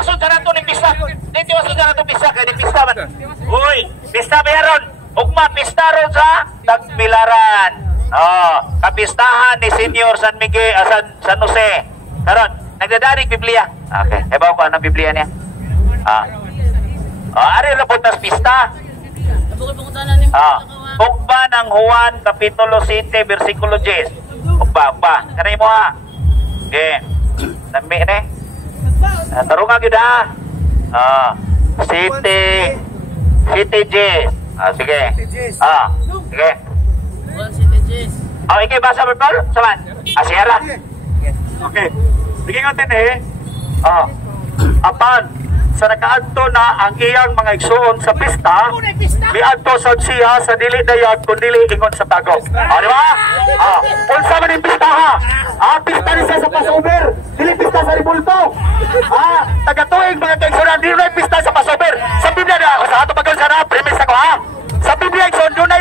Nitiwason sa nato ni pista. Nitiwason sa nato pista kay ni pista man. Uy, pista meron. Ugma pista ron sa Tagbilaran. Oh, kapistahan ni Senior San Miguel, San Jose. Karon, nagdadarig Biblia. Okay, ebaw ko anong Biblia niya. Ari ra puntas pista. Ugba ng Juan Kapitulo 7 versikulo 10. Ugba. Kanay mo ha. Okay. Nami ni. Tarunga gyud ha. City 10. Sige. Sige. Okay, basa mo Paul? Saman? Sierra. Okay. Sige kontin apan sa nakaadto na ang iyang mga igsoon sa pista, miadto sa siya sa dili dayag kun dili ingon sa tago. Di ba? Unsa man yung pista ha? Pista ni sa Passover, dili pista sa Ribulto. Taga-tuig mga kaigsoon, dili pista sa Passover. Sa Biblia na, sa ato pagkon sa premise ako ha. Sa Biblia igsoon dunay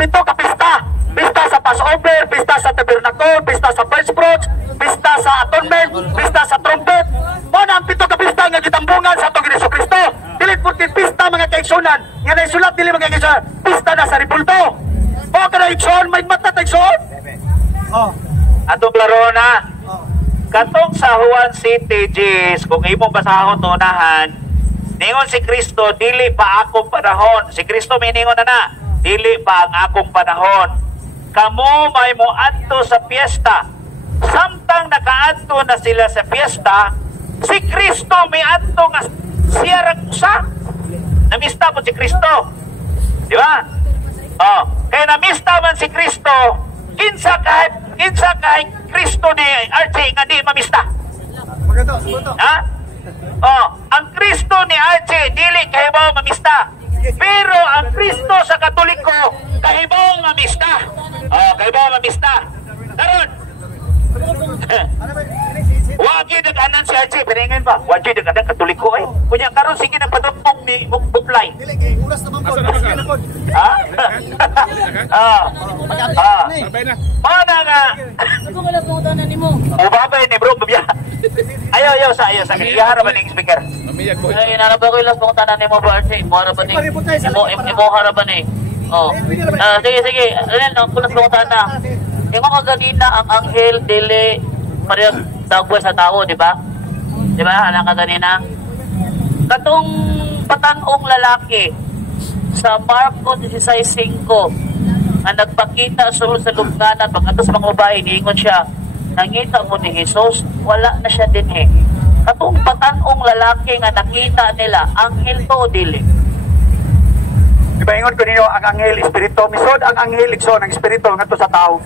pito ka pista. Pista sa Passover, pista sa Tabernacle, pista sa First Fruits, pista sa Atonement, pista sa Trumpet. Muna ang pito ka pista nga gitambungan sa atong Hesus Kristo. Dili porket pista mga kaigsunan, nga naisulat dili mga kaigsunan, pista na sa Ribulto. O kana igsoon, may mata ta igsoon. Atong klaro na. Katong sa Juan City, Jis, kung imong basahon tunahan, ningon si Kristo, dili pa akong panahon. Si Kristo may ningon na, dili pa ang akong panahon. Kamo may moadto sa piyesta. Samtang nakaadto na sila sa piyesta, si Kristo may adto nga siya ragsa. Namista mo si Kristo. Di ba? Kaya namista man si Kristo, kinsa kahit Kristo ni Archie nga di mamista. Ang Kristo ni Archie dili kahibaw mamista. Pero ang Kristo sa Katoliko kahibaw mamista. Kahibaw mamista. Karon. Wagi nag-anan si Archie, piningin pa. Wagi nag-anan Katoliko eh. Kunya karon sige na padugtong ni Buklay. Oras naman po. Mana nga. Ako wala pong utanan nimo. Babay ni bro, babiya. Ayaw sa kaya ba ning speaker. Ay naraba ko ilas pong utanan nimo ba Archie? Mo ra ba ni? Imo harapan ni. Sige. Ano kulas pong utanan. Imo kaganina ang anghel dili parehas dagway sa tao, di ba? Di ba? Anak ka ganina. Katong patanong lalaki sa Marcos 16:5 nga nagpakita sulod sa lubnganan pagkatapos sa mga babae, niingon siya, nangita mo ni Jesus, wala na siya din eh. Katong patanong lalaki nga nakita nila, anghel to o dili? Diba ingon ko ninyo ang anghel espiritu, misod ang anghel igsoon ang espiritu ngadto sa tao.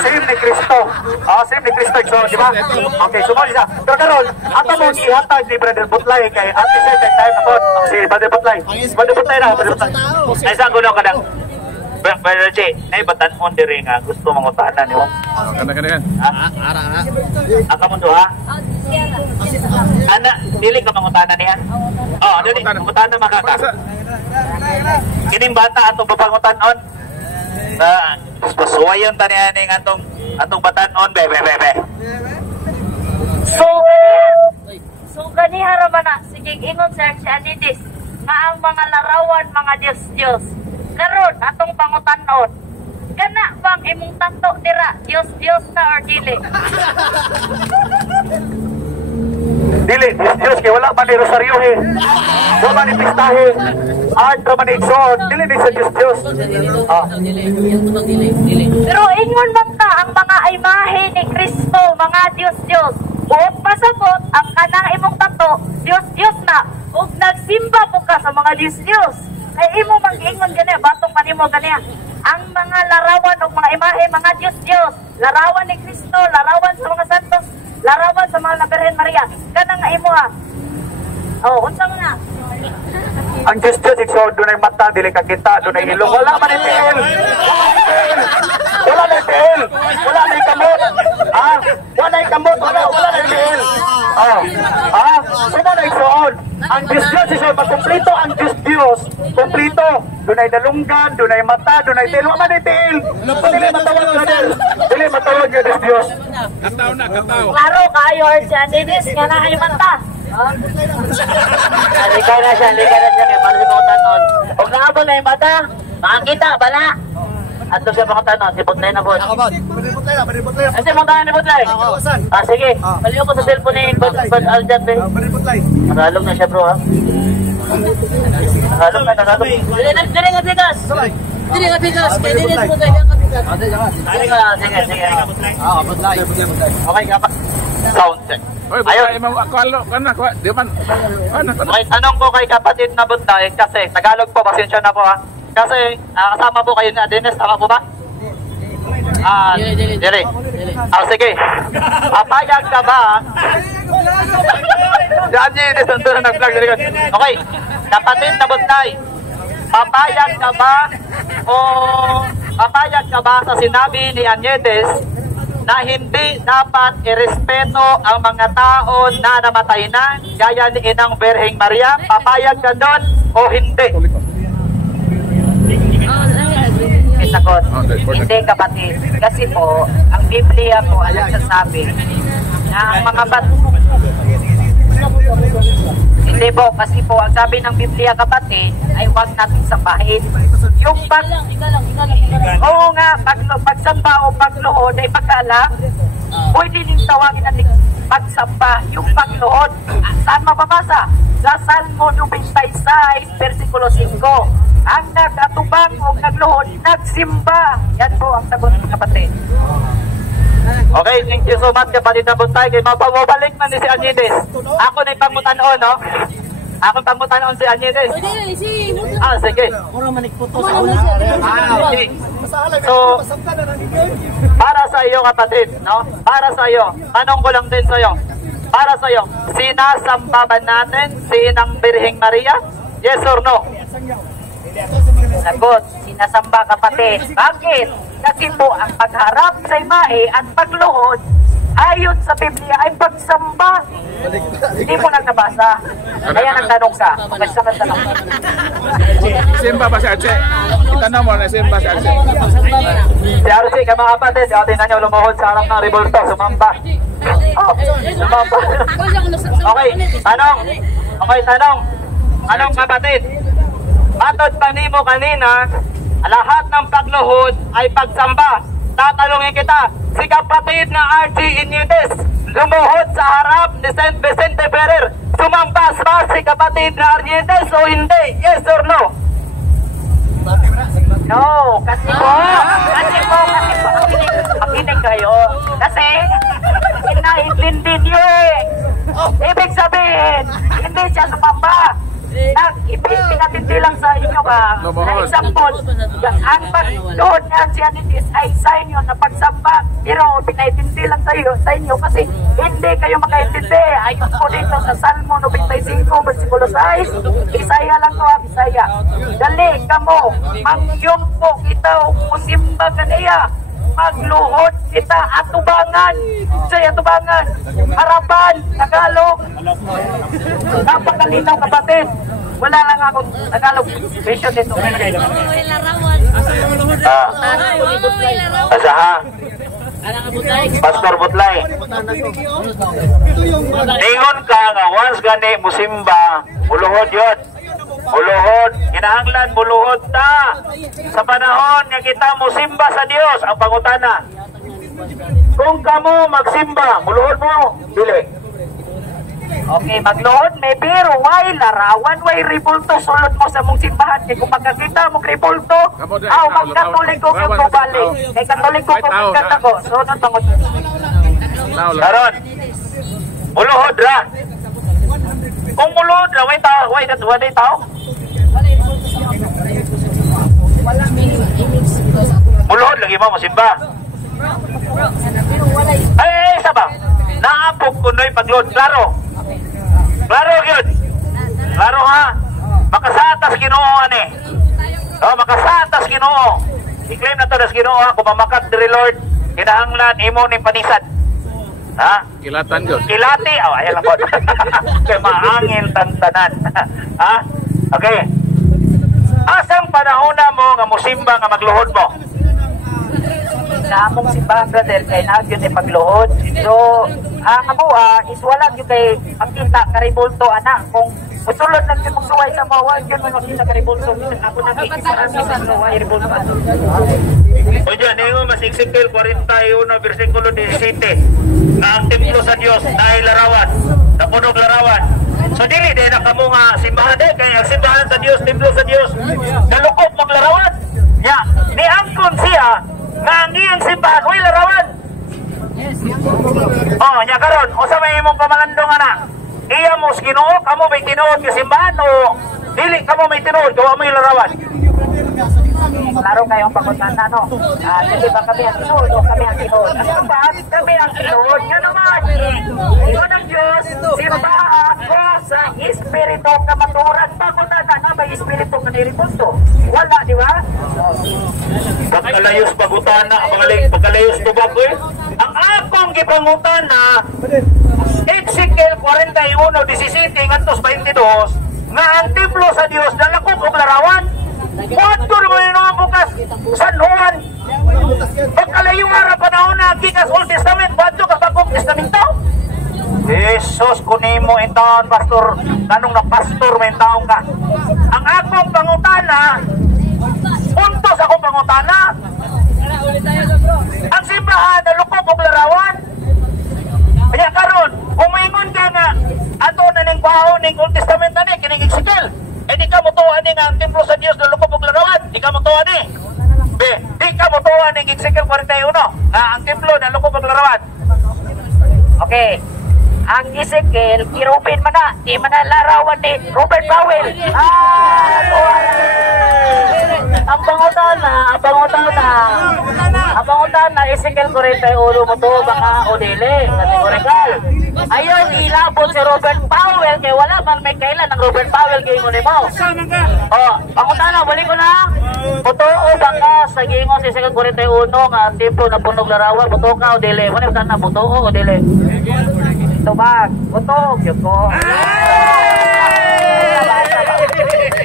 Same ni Kristo. Same ni Kristo igsoon, di ba? Okay, sumali siya. Pero karon, ato mo ihatag ni Brother Butlay kay ati sa time ako si Brother Butlay. Brother Butlay na, Brother Butlay. Ay sa kuno kadang Brother J, nay batan-on diri nga gusto mangutanan niyo. Kana. Ara. Aka mo to ha? Ana, dili ka mangutanan niya? Dili mangutanan makaka. Kining bata atong papangutan-on. Pasuwayon ta niya ning atong batan-on be. So ganiha ra man na sige ingon sir si Anidis nga ang mga larawan mga Diyos. Karon atong pangutan-on. Kana bang imong tato dira Diyos na or dili? Dili, Diyos kay wala man ni rosaryo eh. Wala man ni pistahe. Art ra man igsoon, dili ni sa Diyos. Pero ingon man ka ang mga imahe ni Kristo, mga Diyos. Ug pasabot ang kanang imong tato, Diyos na. Ug nagsimba po ka sa mga Diyos. Ay imo mag-ingon gani, batong kanimo gani. Ang mga larawan o mga imahe, mga Diyos. Larawan ni Kristo, larawan sa mga santos, larawan sa mga Birhen Maria. Kanang nga imo ha. Unsa nga? Ang Diyos igsoon, dunay mata, dili ka kita, dunay ilong. Wala man ni tiil. Wala na tiil. Wala na kamot. Wala na kamot. Wala na tiil. Suma na igsoon. Ang Diyos igsoon, makumplito ang Diyos. Kumplito. Dunay dalunggan, dunay mata, dunay tiil. Wala man ni tiil. Dili matawag ka din. Dili matawag ka Diyos. Kataw na. Klaro kayo, Archie Anidis, nga na ay mata. Likay na siya. Kaya para sa mga tanon. Huwag nakabal na yung mata. Makakita, bala. At doon siya mga tanon. Si Butlay na po. Kasi mga tanon ni Butlay. Sige. Paliw ko sa cellphone ni Bud Aljan. Nagalog na siya bro ha. Nagalog na. Dili nga bigas. Kaya dili sa Butlay. Sige. Okay ka pa. Sound check. Ayun, di man. May tanong ko kay kapatid na Butlay kasi Tagalog po, pasensya na po ha. Kasi kasama po kayo na Dennis, tama po ba? Dili. Sige. Papayag ka ba? Diyan Dennis, ito na nag-vlog. Okay, kapatid na Butlay, papayag ka ba sa sinabi ni Añetes na hindi dapat irespeto ang mga tao na namatay na gaya ni Inang Berheng Maria? Papayag ka doon o hindi? Sagot, hindi kapatid. Kasi po, ang Biblia po, ang nagsasabi na ang mga hindi po, kasi po, ang sabi ng Biblia kapatid, ay huwag natin sambahin. Yung oo nga, pagsamba o pagluhod ay pagkala, pwede din tawagin natin pagsamba, yung pagluhod. Saan mababasa? Sa Salmo 96, versikulo 5. Ang nag-atubang o nagluhod, nagsimba. Yan po ang sagot ng kapatid. Okay, thank you so much kapatid na Butlay. Kaya mapabalik man ni si Añetes. Ako na yung pangmutanon, no? Ako pangmutanon si Añetes. Sige. Okay. So, para sa iyo kapatid, no? Para sa iyo, tanong ko lang din sa iyo. Para sa iyo, sinasamba ba natin si Inang Birheng Maria? Yes or no? Sagot, sinasamba kapatid. Bakit? Kasi po ang pagharap sa imahe at pagluhod ayon sa Biblia ay pagsamba. Hindi mo nagkabasa. Kaya nagtanong ka. Basta nagtanong. Simba ba si Arce? Itanong mo na simba si Arce. Si Arce, kaya mga kapatid, tingnan nyo lumuhod sa harap ng revolto, sumamba. Sumamba. Okay, tanong. Anong kapatid? Matod pa nimo kanina, lahat ng pagluhod ay pagsamba. Tatanungin kita, si kapatid na RG Añetes lumuhod sa harap ni St. Vicente Ferrer, sumampas ba si kapatid na Añetes o hindi? Yes or no? No, kasi po, makinig kayo. Kasi, inaintindi niyo eh. Ibig sabihin, hindi siya sumamba. Pinatindi lang sa inyo ba? Na example, ang pagdoon niya si Añetes ay sign yun na pagsamba. Pero pinaitindi lang sa inyo kasi hindi kayo makaintindi. Ayun po dito sa Salmo 95, versikulo 6. Bisaya lang ko, Bisaya. Dali, kamo, mangyong po kita musimba kaniya. Magluhod kita atubangan. Saya atubangan. Harapan, Tagalog. Napakalinaw kapatid. Wala lang ako Tagalog. Vision dito. Asaha? Pastor Butlay. Ningon ka nga once gani musimba, muluhod yun. Muluhod, kinahanglan muluhod ta. Sa panahon nga kita musimba sa Dios, ang pangutana. Kung kamo magsimba, muluhod mo, dili. Okay, magluhod may pero why larawan, why ribulto sulod mo sa mong simbahan. Kaya kung magkakita mong ribulto, magkatoliko ko balik. Kaya katoliko ko magkata ko. So, natangod. Karon, muluhod ra. Kung muluhod ra, way tao? Muluhod lagi mo musimba. Ay, sabang. Naapog kunoy pagluhod. Klaro yun. Klaro ha. Makasatas Ginoo ani. Makasatas Ginoo. I-claim na to das Ginoo ha. Kung mamakat diri Lord, kinahanglan imo ning panisad. Ha? Kilatan yun. Kilati. Ayan lang po. Kaya maangin tantanan. Ha? Okay. Asang panahon mo nga musimba nga magluhod mo? Sa among simbahan, brother, kay nagyon ni pagluhod. So, ang abua is wala yung kay makita karibulto anak kung usulod lang yung magsuway sa mga yun mo makita karibulto ako nakikita sa mga karibulto. O dyan, yung mas Ezekiel 41 versikulo 17 na ang templo sa Diyos na ay larawan, na punog larawan. So dili din na kamo nga simbahan din, kaya ang simbahan sa Diyos, templo sa Diyos, nalukop maglarawan. Ya, niangkon siya nga ang iyang simbahan, way larawan. Oh, nya karon, usa may imong pamalandong anak. Iya mo Ginoo, kamo may tinuod nga simbahan o dili kamo may tinuod, gawa mo larawan. Klaro kayong pagkutana, no? Hindi ba kami ang tinuod o kami ang tinuod? Bakit kami ang tinuod? Nga naman, Ingon ng Diyos, simbahan ko sa Espiritu kamaturan. Pagkutana na may Espiritu kaniripunto. Wala, di ba? Pagkalayos pagutana, pagkalayos tubagoy. Ang akong gipangutana, Ezekiel 41:17 ngantos 22, nga ang templo sa Dios nalakop og larawan. Wadto mo yung bukas San Juan. Pagkalayong araw panahon na gikas Old Testament, wadto ka Bagong Testamento. Jesus kunimo intaon pastor, tanong na pastor may taong ka. Ang akong pangutana, puntos akong pangutana. Ang simbahan nalukop og larawan. Kaya karon, umingon ka nga ato na ning baon ning Old Testament na ni kining Ezekiel. Di ka mo tuwa ni nga ang templo sa Diyos na lukop og larawan. Di ka mo tuwa ni. Di ka mo tuwa ning Ezekiel 41 nga ang templo na lukop og larawan. Okay. Ang Ezekiel, kirupin man na. Di man na larawan ni Robert Powell. Ang pangutana, Ezekiel 41 mo to, baka o dili, kategorikal. Ayaw ilabot si Robert Powell, kaya wala man may kailan ang Robert Powell kayo mo. O, pangutana, balik ko na. Totoo baka sa gingon si Ezekiel 41 nga templo na punog larawan, buto ka o dili. Muna yung na, buto o dili. Tubag, butog, yun ko.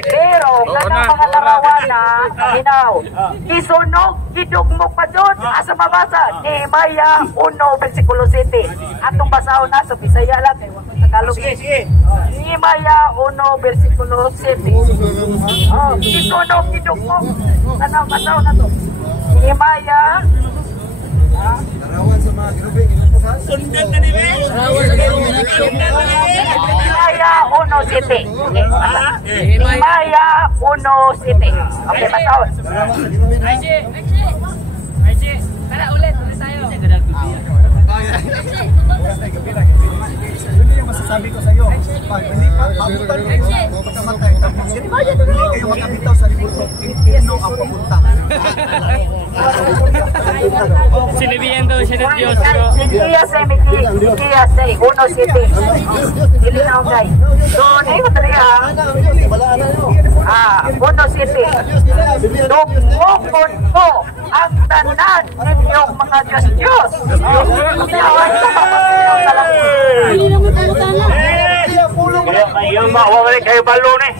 Pero, kanang mga larawan na, ginaw, isunog, gidugmok pa doon, asa mabasa, Nehemiah 1, versikulo 7. Atong basahon na, sa Bisaya lang, kaya wakang Tagalog. Nehemiah 1, versikulo 7. Isunog, gidugmok. Kanang basahon na to. Nehemiah, larawan sa mga grabe. Sundan na ni Ben. Nehemiah 1:7. Nehemiah 1:7. Okay, matawag. Ay, tara ulit tayo. Yun yung masasabi ko sa iyo. Pag hindi pa pabutan mo pagkamatay, hindi kayo makabitaw sa libro. Ino ang pupunta. Sinabihan daw siya ng Diyos. Kaya say, 1:7. Dili na ako guys. So, naiwa talaga. 1:7. Dugmokon ko ang tanan ninyong mga Diyos. Binawan ko mapasinong talaga. Yung mawawali kayo balo ni.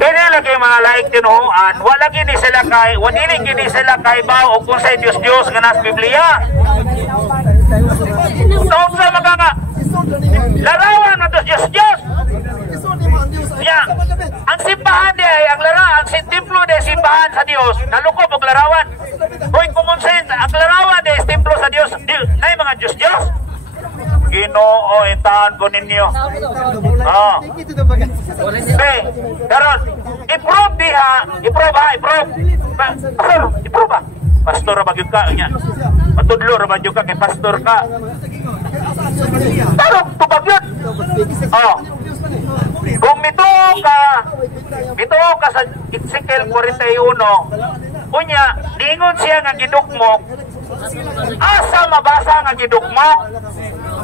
Kaya lang kayo mga laik tinuhuan, wala gini sila kay, wanili gini sila kay bao o kung sa Diyos nga nas Biblia. Noon sa mga nga, larawan na Diyos. Yeah. Ang simbahan di ay, ang templo di ay simbahan sa Diyos, nalukop og larawan. Kung common sense, ang larawan di ay templo sa Diyos, na yung mga Diyos. Ginoo, intahan ko ninyo. Karon, i-prove diha, i-prove ba? Pastor ba gyud ka nya? Matudlo ra ba gyud ka kay pastor ka? Tarong tubag yun. Kung mituo ka sa Ezekiel 41, kunya, ningon siya nga gidugmok, asa mabasa nga gidugmok?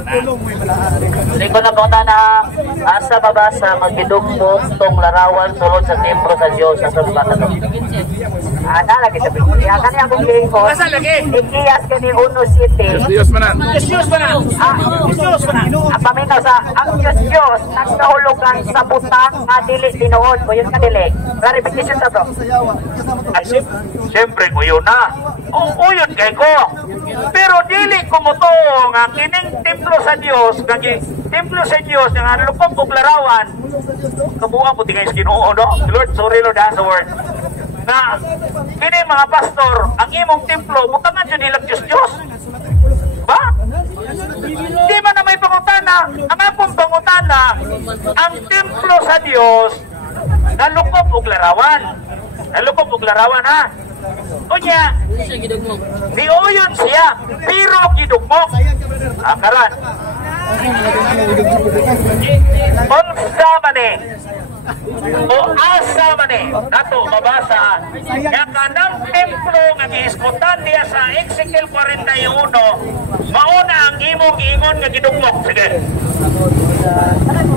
Hindi ko na punta na asa mabasa magidugmok tong larawan sulod sa templo sa Diyos sa mabasa to. Ana lagi sa Biblia. Kani akong lingkod. Asa lagi? Ikiyas kani 1:7. Diyos manan. Diyos pa na. Ang paminaw sa ang Diyos nagkahulugan sa butang nga dili tinuod. O yun ka dili. Clarification ta bro. Siyempre ko yun na. Uyod kay ko. Pero dili ko mo to nga kining templo sa Dios, templo sa Dios nga lupog og larawan. Kabuang ko tingay sa Ginoo no. Lord, sorry Lord ha, sa word. Na kini mga pastor, ang imong templo butangan jud nila Dios. Ba? Di man na may pangutana. Ang akong pangutana, ang templo sa Dios nalukop og larawan. Nalukop og larawan ha. Unya, niuyon siya, pero gidugmok. Karan. Unsa man eh, o asa man eh, nato mabasa, nga kanang templo nga giiskutan niya sa Ezekiel 41, mauna ang imong ingon nga gidugmok. Sige.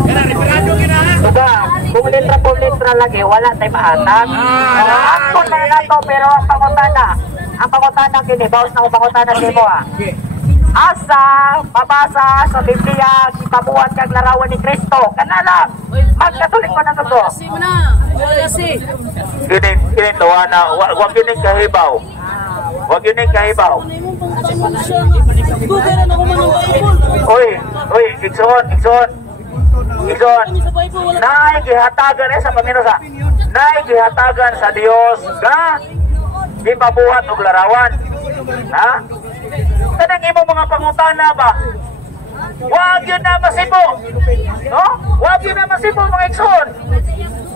Kaya referado ginahan. Diba, kung litra lagi, wala tayo mahatag. Ako na na to, pero ang pangutana kini, bawas na kung pangutana mo ha. Asa, mabasa sa Biblia, ipabuhat kag larawan ni Kristo. Kana lang, magkatulik ko na to bro. Kini tuwa na, wag yun kahibaw. Wag yun kahibaw. Uy, Ikson. Naigihatagan sa Panginoon sa naigihatagan sa Dios nga ipabuhat og larawan. Ha? Kanang imong mga pangutana ba? Wag yun na masibo. No? Wag yun na masibo mga Ikson.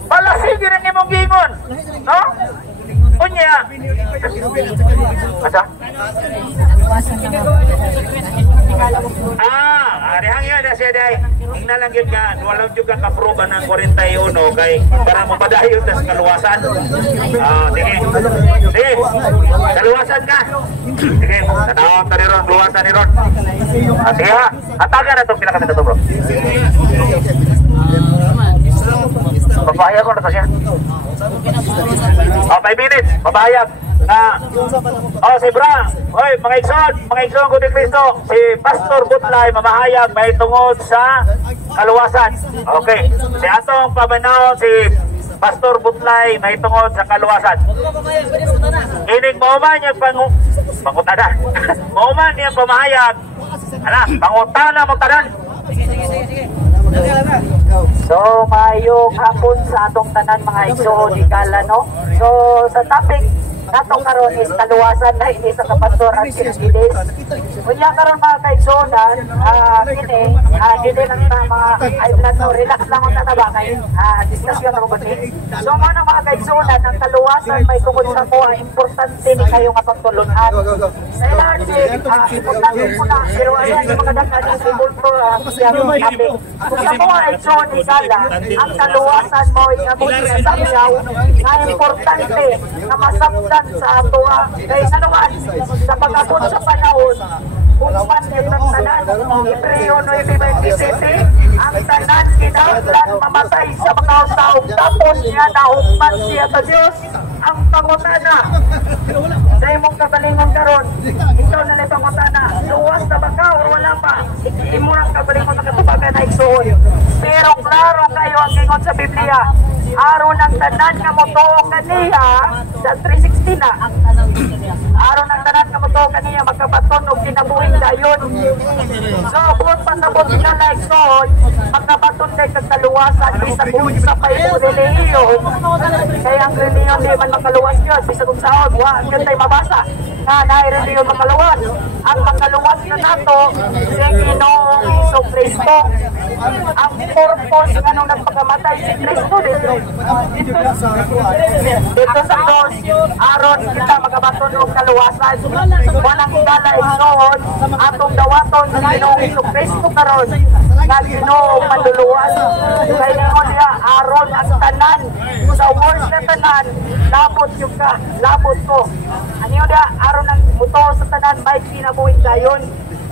Palasig yun ang imong gingon. No? Unya. Asa? Arihang yun na siya day. Ingna lang yun ka, walang juga kaproba ng 41 kay para mapadayon sa kaluwasan. Sige, kaluwasan ka. Sige, tanawang ka ni Ron, luwasan ni Ron. Sige ha, hatagan na itong pinakamit na ito bro. Papahayag ko na ito siya. 5 minutes, papahayag. Si Bra, oy, mga Ikson ko ni Cristo, si Pastor Butlay mamahayag may tungod sa kaluwasan. Okay, si atong pamanaw si Pastor Butlay may tungod sa kaluwasan. Inig mauman niya pangutana. Mauman niya pamahayag. Pangutana mo tanan. So, mayong hapon sa atong tanan mga Ikson, no? So, sa topic natong karon is kaluwasan na hindi sa kapastor at kinagidis. Kunya karon mga kaigsonan, hindi lang na mga high-blood no, relax lang ang tatabakay. Diskusyon ako ba? So mga kaigsonan, ang kaluwasan may tungkol sa ko, importante ni kayo nga pagtulunan. Sa ilahan importante po na, pero ayan yung mga dakan ng sibulto, kung sa mga kaigsonan ni Sala, ang kaluwasan mo ay nabuti na sa iyaw, na importante na masabdan sa ato kay nanuman sa pagabot sa panahon kung panit ang tanan Hebreo 9:27 ang tanan kinahanglan mamatay sa mga tao tapos niya nahuman siya sa Dios. Ang pangutana sa imong kabalingon karon ikaw na lang pangutana, luwas na ba ka o wala pa? Imo ang kabalingon na katubagan na igsuon, pero klaro kayo ang ingon sa Biblia aron ang tanan nga motuo kaniya sa 3:16 na aron ang tanan nga motuo kaniya magkabaton og kinabuhing dayon. So kung pasabot na na igsoon magkabaton kay kagkaluwasan bisag kung sa paimo relihiyon kaya ang relihiyon di man makaluwas yun bisag kung sahod wa gantay mabasa na relihiyon makaluwas. Ang makaluwas na nato si Ginoong Jesucristo. Ang purpose nga nung nagpagamatay si Kristo dito sa cross aron kita magabaton og kaluwasan. Walang higala igsoon atong dawaton sa Ginoong Jesucristo karon nga Ginoong maduluwas kay ningon niya aron ang tanan sa world na tanan labot yung ka, labot ko. Ano yun niya aron ang muto sa tanan may kinabuhing dayon.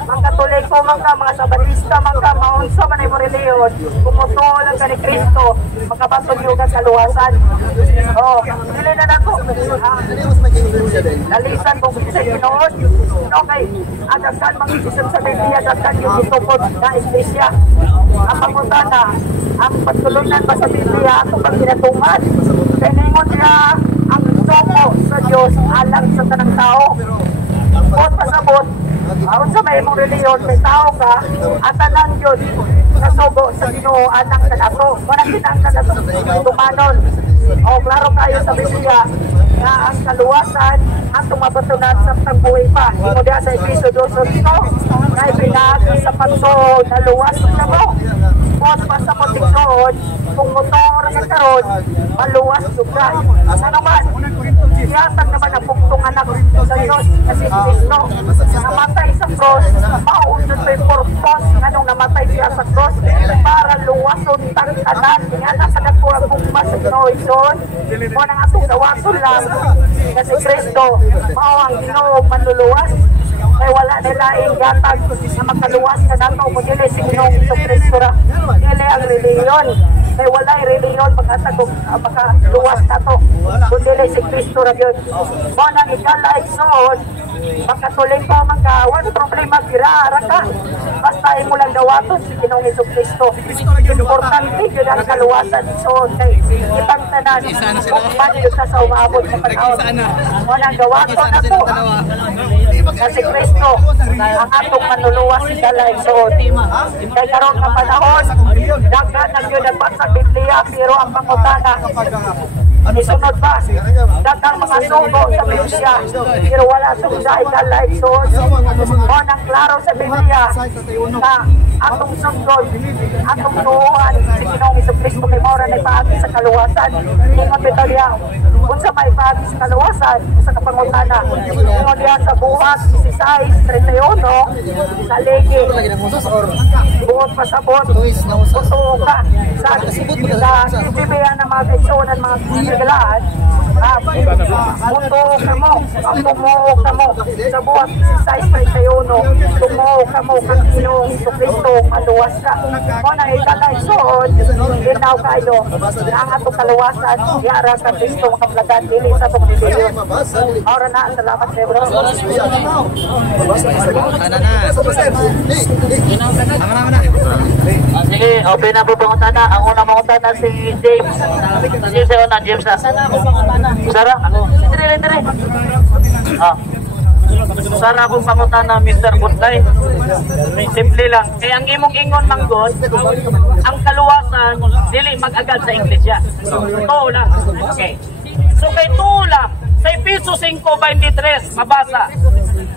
mga Katoliko man ka, mga Sabatista man ka, maunsa man ay mo reliyon, kumutulang ka ni Kristo, makabatong yung kaluwasan. Dili na nato. Nalisan mo sa Ginoon. Okay, adasan mag-isip sa Biblia, adasan yung itupod na Iglesia. Ang pangutana, ang pagtulunan ba sa Biblia, ito pag ginatuman. Peningon niya ang suko sa Diyos alang sa tanang tao. Bot pasabot, aron sa may mong reliyon, may tao ka, at tanang Diyos nasugo sa Ginoo anak ka nato. Walang kinangkan na tumanon. Klaro kayo sa Biblia na ang kaluwasan ang tumabatunan sa tagbuhay pa. Imo diha sa Episodio 2, na ipinagi sa pagso na luwas na mo. Bot pasabot tingnoon, kung motor sa karon, maluwas juga. Ano man, siyasag naman ang puktong anak sa Diyos na si Kristo. Namatay sa cross, maunod pa yung purpose anong namatay siya sa cross para luwason tangkanan. Nga nasa nagkuha bukma sa Ginoo mo nang atong gawason lang na si Kristo. Mao ang Ginoo manluluwas. Kaya wala nila yatag na makaluwas ka nato kung dili si Ginoong Kristo ra. Dili ang reliyon. Kaya wala yung reliyon makaluwas nato kung dili si Kristo ra yun. Mo nang ikalaig soon, makatuling pa magkawan, problema gira ka. Basta mo lang dawaton si Ginoong Kristo. Importante yun ang kaluwasan soon. Kaya itang tanan, kung man yun sa umabot sa panahon. Mo nang dawaton na to. Kasi Kristo, ang atong manluluwas si Dalay Soon. Kaya karoon ng panahon, dagat ang yun sa Biblia, pero ang pangutana, isunod ba? Dagang mga sugo sa Biblia, pero wala sugda si Dalay Soon. O nang klaro sa Biblia, na atong sugod, atong tuuan, si Ginoong Kristo kay Mora na ipahagi sa kaluwasan. Ingon Bitalia, kung sa may ipahagi sa kaluwasan, sa kapangutana, ingon diya sa buhat, 16:31 sa legi buot pasabot uto ka sa bibiyan ng mga kaisunan mga kasigalaan uto ka mo tumuo ka mo sa buhat 16:31 tumuo ka mo kang Ginoong Kristo maluwas ka mo na ikalaison ginaw kayo ang atong kaluwasan yara sa Kristo makaplagan dili sa pagbibiyon ora na salamat kay bro. Sige, open na po pangutana. Ang unang pangutana si James. James ay una, James na. Sara? Dire. Sara akong pangutana, Mr. Butlay. Simple lang. Kaya ang imong ingon manggod, ang kaluwasan, dili mag-agad sa Iglesia. Oo lang. Okay. So kay tulang, sa Episo 5:23, mabasa.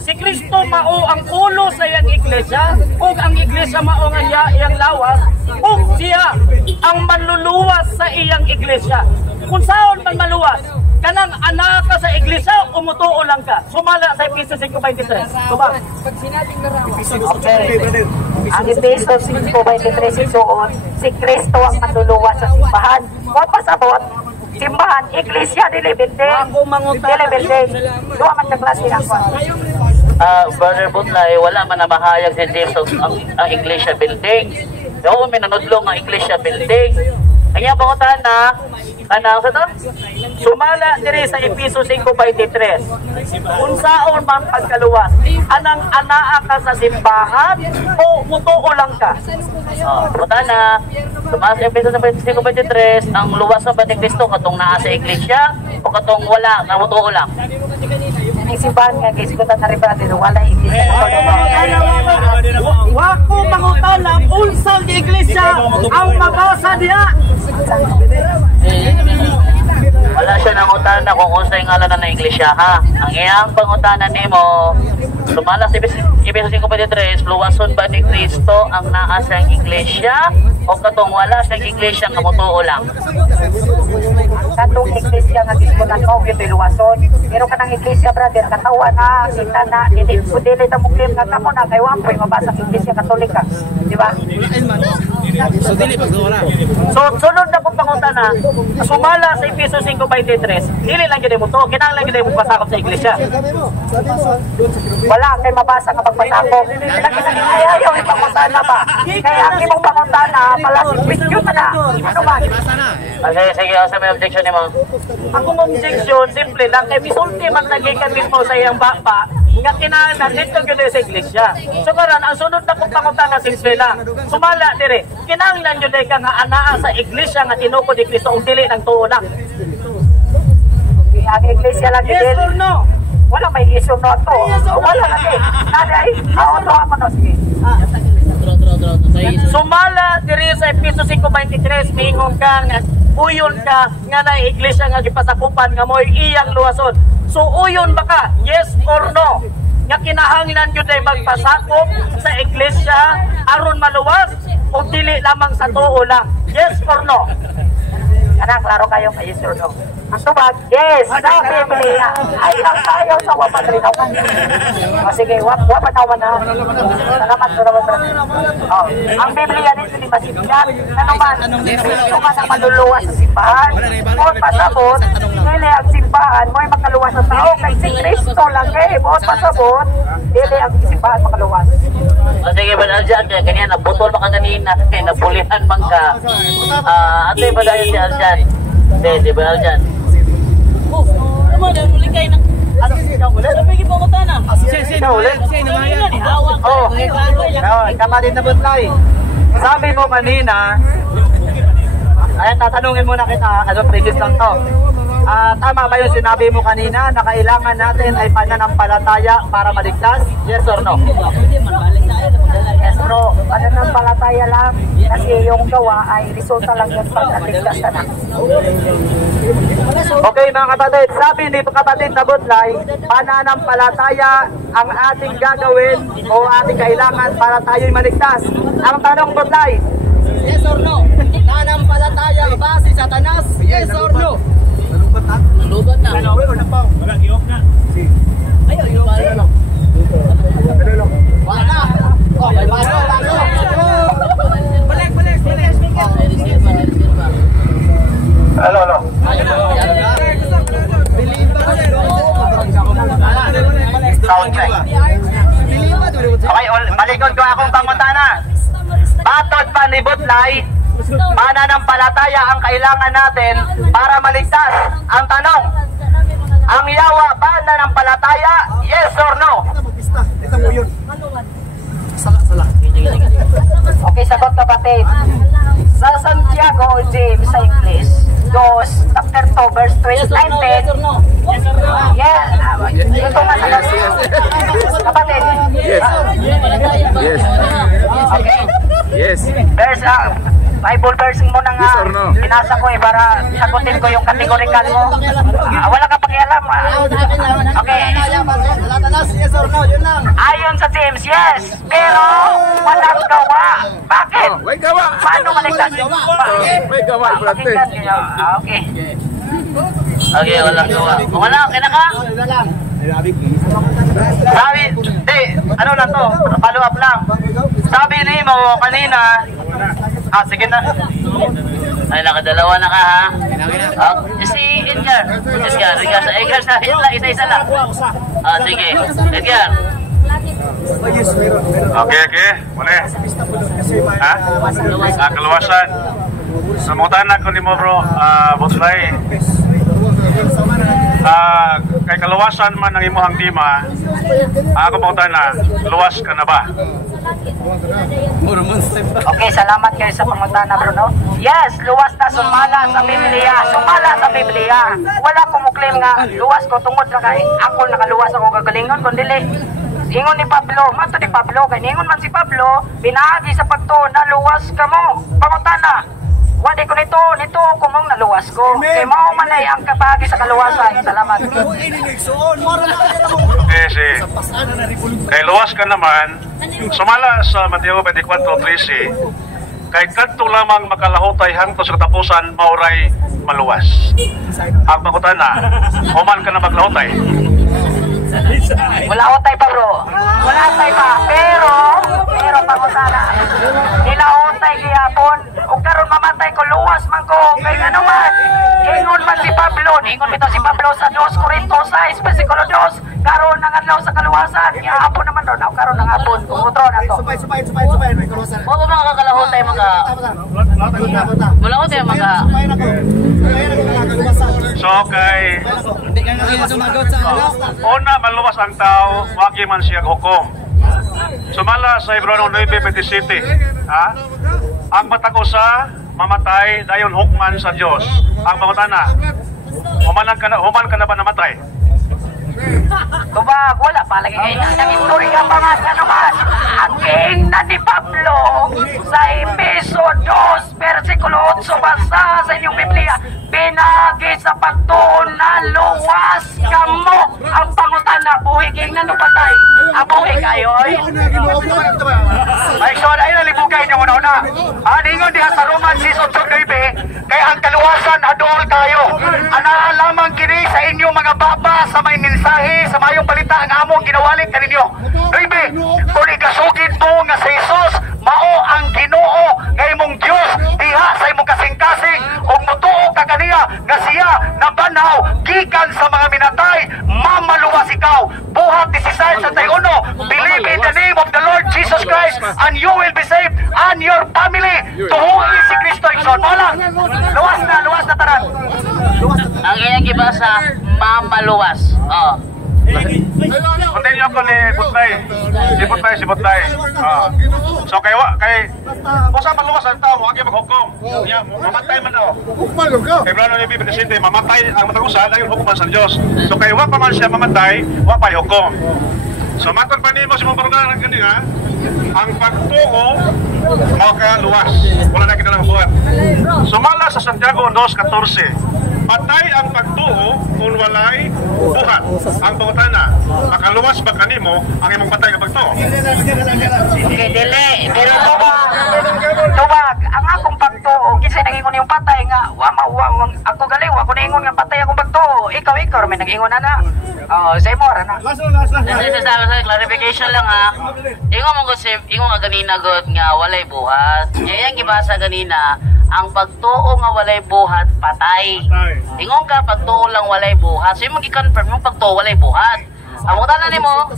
Si Kristo mao ang ulo sa iyang iglesia, ug ang iglesia mao nga iyang lawas, ug siya ang manluluwas sa iyang iglesia. Kung saan man maluwas, kanang anak ka sa iglesia, umutuo lang ka. Sumala sa Episo 5:23. Diba? Okay. Ang Episo 5:23 isuon, si Kristo ang manluluwas sa simbahan. Kung pasabot, simbahan, iglesia, dili building. Dili building. Duha man sa klase ng Brother Butlay, wala man na mahayag si James ang Iglesia building. Oo, may nanudlong ang Iglesia building. Kanya pangutan na, kanang sa to? Sumala diri sa Episo 5:23. Kung saan man pagkaluwas, anang anaa ka sa simbahan o mutuo lang ka? Pangutan na, sumala sa Episo 5:23, ang luwas ng Bating Kristo katong naa sa Iglesia o katong wala, na mutuo lang? Ang simbahan nga, guys, kung tatari pa natin, wala iglesia. Wako pangutana, unsang iglesia ang mabasa diya. Wala siya nangutana kung unsay ngalan na iglesia ha. Ang iyang pangutana nimo, sumala sa Episo 5:23, luwason ba ni Kristo ang naa sa iglesia o katong wala sa iglesia nga mutuo lang? Katong iglesia nga disputan mo, ito luwason. Pero kanang iglesia, brother, katawa na, kita na, dili ta muklim nga kamo na, kay wapoy mabasa iglesia Katolika. Di ba? So, sunod na kong pangutana, sumala sa Efeso 5:23, dili lang gid mo to, kinahanglan gid mo pasakop sa iglesia. Wala kay mabasa nga pagpasakop. Ayaw yung pangutana ba? Kaya ang imong pangutana, pala si question na. Ano ba? Sige, asa may objection ni mo? Akong objection, simple lang, kay misulti man nagikan mismo sa iyang bapa, nga kinahanglan dito gyud sa iglesia. So karon ang sunod na kong pangutana simple lang. Sumala dire, kinahanglan gyud ka nga anaa sa iglesia nga tinukod ni Kristo ug dili nang tuo lang. Ang iglesia lang din. No? Wala may issue no to. Wala lagi. Naday, auto ako no sige. Sumala diri sa Efeso 5:23 miingon ka nga uyon ka nga na iglesia nga gipasakupan nga mo'y iyang luwason. So uyon ba ka? Yes or no? Nga kinahanglan gyud ay magpasakop sa iglesia aron maluwas o dili lamang sa tuo lang. Yes or no? Anak, klaro kayo kay yes or no? Ang tubag, yes, sa Biblia. Ayaw tayo sa wapadrinaw. O sige, wapanawan na. Salamat, oh, ang Biblia nito ni Masigyan. Ano man ang maluluwas sa simbahan? Buot pasabot, dili ang simbahan, mo'y makaluwas sa tao. Kay si Kristo lang eh, buot pasabot, dili ang simbahan makaluwas. Sige, Brother Aljan, kaya ganyan, nabutol ba ka ganina, kaya nabulihan man ka. Ate ba dahil si Aljan? Hindi, Brother Aljan. Ano na muli kay na Sabi ko ko na. Siya ulit. Oh. Kama din na butlay. Sabi mo kanina, ay tatanungin muna kita, ano previous lang to. Tama ba yung sinabi mo kanina na kailangan natin ay pananampalataya para maligtas? Yes or no? Yes, bro. Pananampalataya lang kasi yung gawa ay resulta lang yung pagkaligtas na. Okay mga kapatid, sabi ni kapatid na butlay, pananampalataya ang ating gagawin o ating kailangan para tayo'y maligtas. Ang tanong butlay, Yes or no? Nananampalataya ba si Satanas? Yes or no? Nalubat na. Wala. Oh, may baso. Balik. Hello. Sound check. Okay, malikod ko akong pangutana. Batod pa ni Butlay, pananampalataya ang kailangan natin para maligtas. Ang tanong, ang yawa ba nananampalataya? Yes or no? Okay, sagot kapatid. Sa Santiago James sa English, goes chapter 2 verse 19. Yeah. Ito nga sa kapatid. Yes. Okay. Yes. There's Bible verse mo na nga. Yes or no? Pinasa ko para sagutin ko yung kategorical mo. Wala ka pakialam. Okay. Satanas, yes or no? Yun lang. Ayon sa James, yes. Pero walang gawa. Bakit? May gawa. Paano maligtas? May gawa, brate. Pakinggan niyo. Okay. Okay, walang gawa. Kung wala, okay na ka? Sabi, ano lang to, follow up lang. Sabi ni mo kanina, sige na. Ay, nakadalawa na ka, ha? Si Edgar. Isa-isa lang. Sige. Edgar. Okay. Muli. Ha? Kaluwasan. Samutan na ko ni mo bro, Butlay. Kay kaluwasan man ang imuhang tima, ako pautan na, luwas ka na ba? Okay, salamat kayo sa pangutana, Bruno. Yes, luwas na sumala sa Biblia. Sumala sa Biblia. Wala kumuklaim nga luwas ko tungod na kay ako nakaluwas ako kagalingon kundi ingon ni Pablo, mato ni Pablo, kay ingon man si Pablo, pinagi sa pagtuon na luwas ka mo. Pangutana. Wadi ko nito ko mong naluwas ko. Kay mao man ay ang kapagi sa kaluwasan. Salamat. Okay. Kay luwas ka naman, sumala sa Mateo 24:13, kay kadto lamang makalahutay hangtod sa katapusan mauray maluwas. Ang makutan na, human ka na maglahutay. Wala utay pa, bro. Wala utay pa. Pero pangutana. Nila utay mamatay gihapon. Ug karon mamatay ko luwas man ko. Kay ano man. Ingon man si Pablo, ingon bitaw si Pablo sa 2 Corintios 6 bersikulo 2. Karon nang adlaw sa kaluwasan. Gihapon naman daw, karon nang hapon. Umutro na to. Supay may kaluwasan. Mo ba mga kakalahon tayo mga wala ko tayo mga So kay Hindi ka nga sumagot sa ano. una maluwas ang tao, wag man siya hukom. Sumala sa Hebreo 9:27, ha? Ang matag usa mamatay dayon hukman sa Dios. Ang pangutana, human ka na ba namatay? Tubag, wala pa lagi kayo ng istorya pa nga sa naman. Ang king na ni Pablo sa Efeso 2 versikulo 8 basa sa inyong Biblia. Pinagi sa pagtuon na luwas kamo. Ang pangutana, buhi king na nupatay. Buhi kayo, oy. Ay, so, ayun na libugay niyo una-una. Ningon diha sa Roman 6:8, kaya ang kaluwasan adol kayo. Lamang kini sa inyo mga baba sa may mensahe, sa mayong balita ang among ginawalik kaninyo. Ribe, kung ikasugid mo nga sa Jesus, mao ang Ginoo nga imong Dios diha sa imong kasing-kasing ug mutuo ka kaniya nga siya nabanaw gikan sa mga minatay, mamaluwas ikaw. Buhat 16 sa 1, believe in the name of the Lord Jesus Christ and you will be saved and your family. Tuhuin si Kristo igsoon mo lang. Luwas na tanan. ang iyang gibasa mamaluwas. Oh. Continue ko ni Butlay. Si Butlay. So kay usa maluwas ang tao, wag maghukom. Mamatay man daw. Hebreo 9:27, mamatay ang matag usa dayon hukuman sa Dios. So kay wa pa man siya mamatay, wa pa hukom. So matod pa nimo si mga barangay kani ha. Ang pagtuo mao ka luwas. Wala na kita lang buhat. Sumala sa Santiago 2:14. Patay ang pagtuo kung walay buhat. Ang pangutana, makaluwas ba kanimo ang imong patay nga pagtuo? Okay, dili. Pero tubag, ang akong pagtuo, kinsa nangingon yung patay nga, wamawang ako galiw, ako nangingon nga patay akong pagtuo. Ikaw, may nangingon na. Sa imo ra na. Kasi sa clarification lang ha. Ingon nga ganina god nga walay buhat. Yang gibasa ganina, ang pagtuo nga walay buhat patay. Ingon ka pagtuo lang walay buhat. So imong gi-confirm yung pagtuo walay buhat. Ang tanan nimo,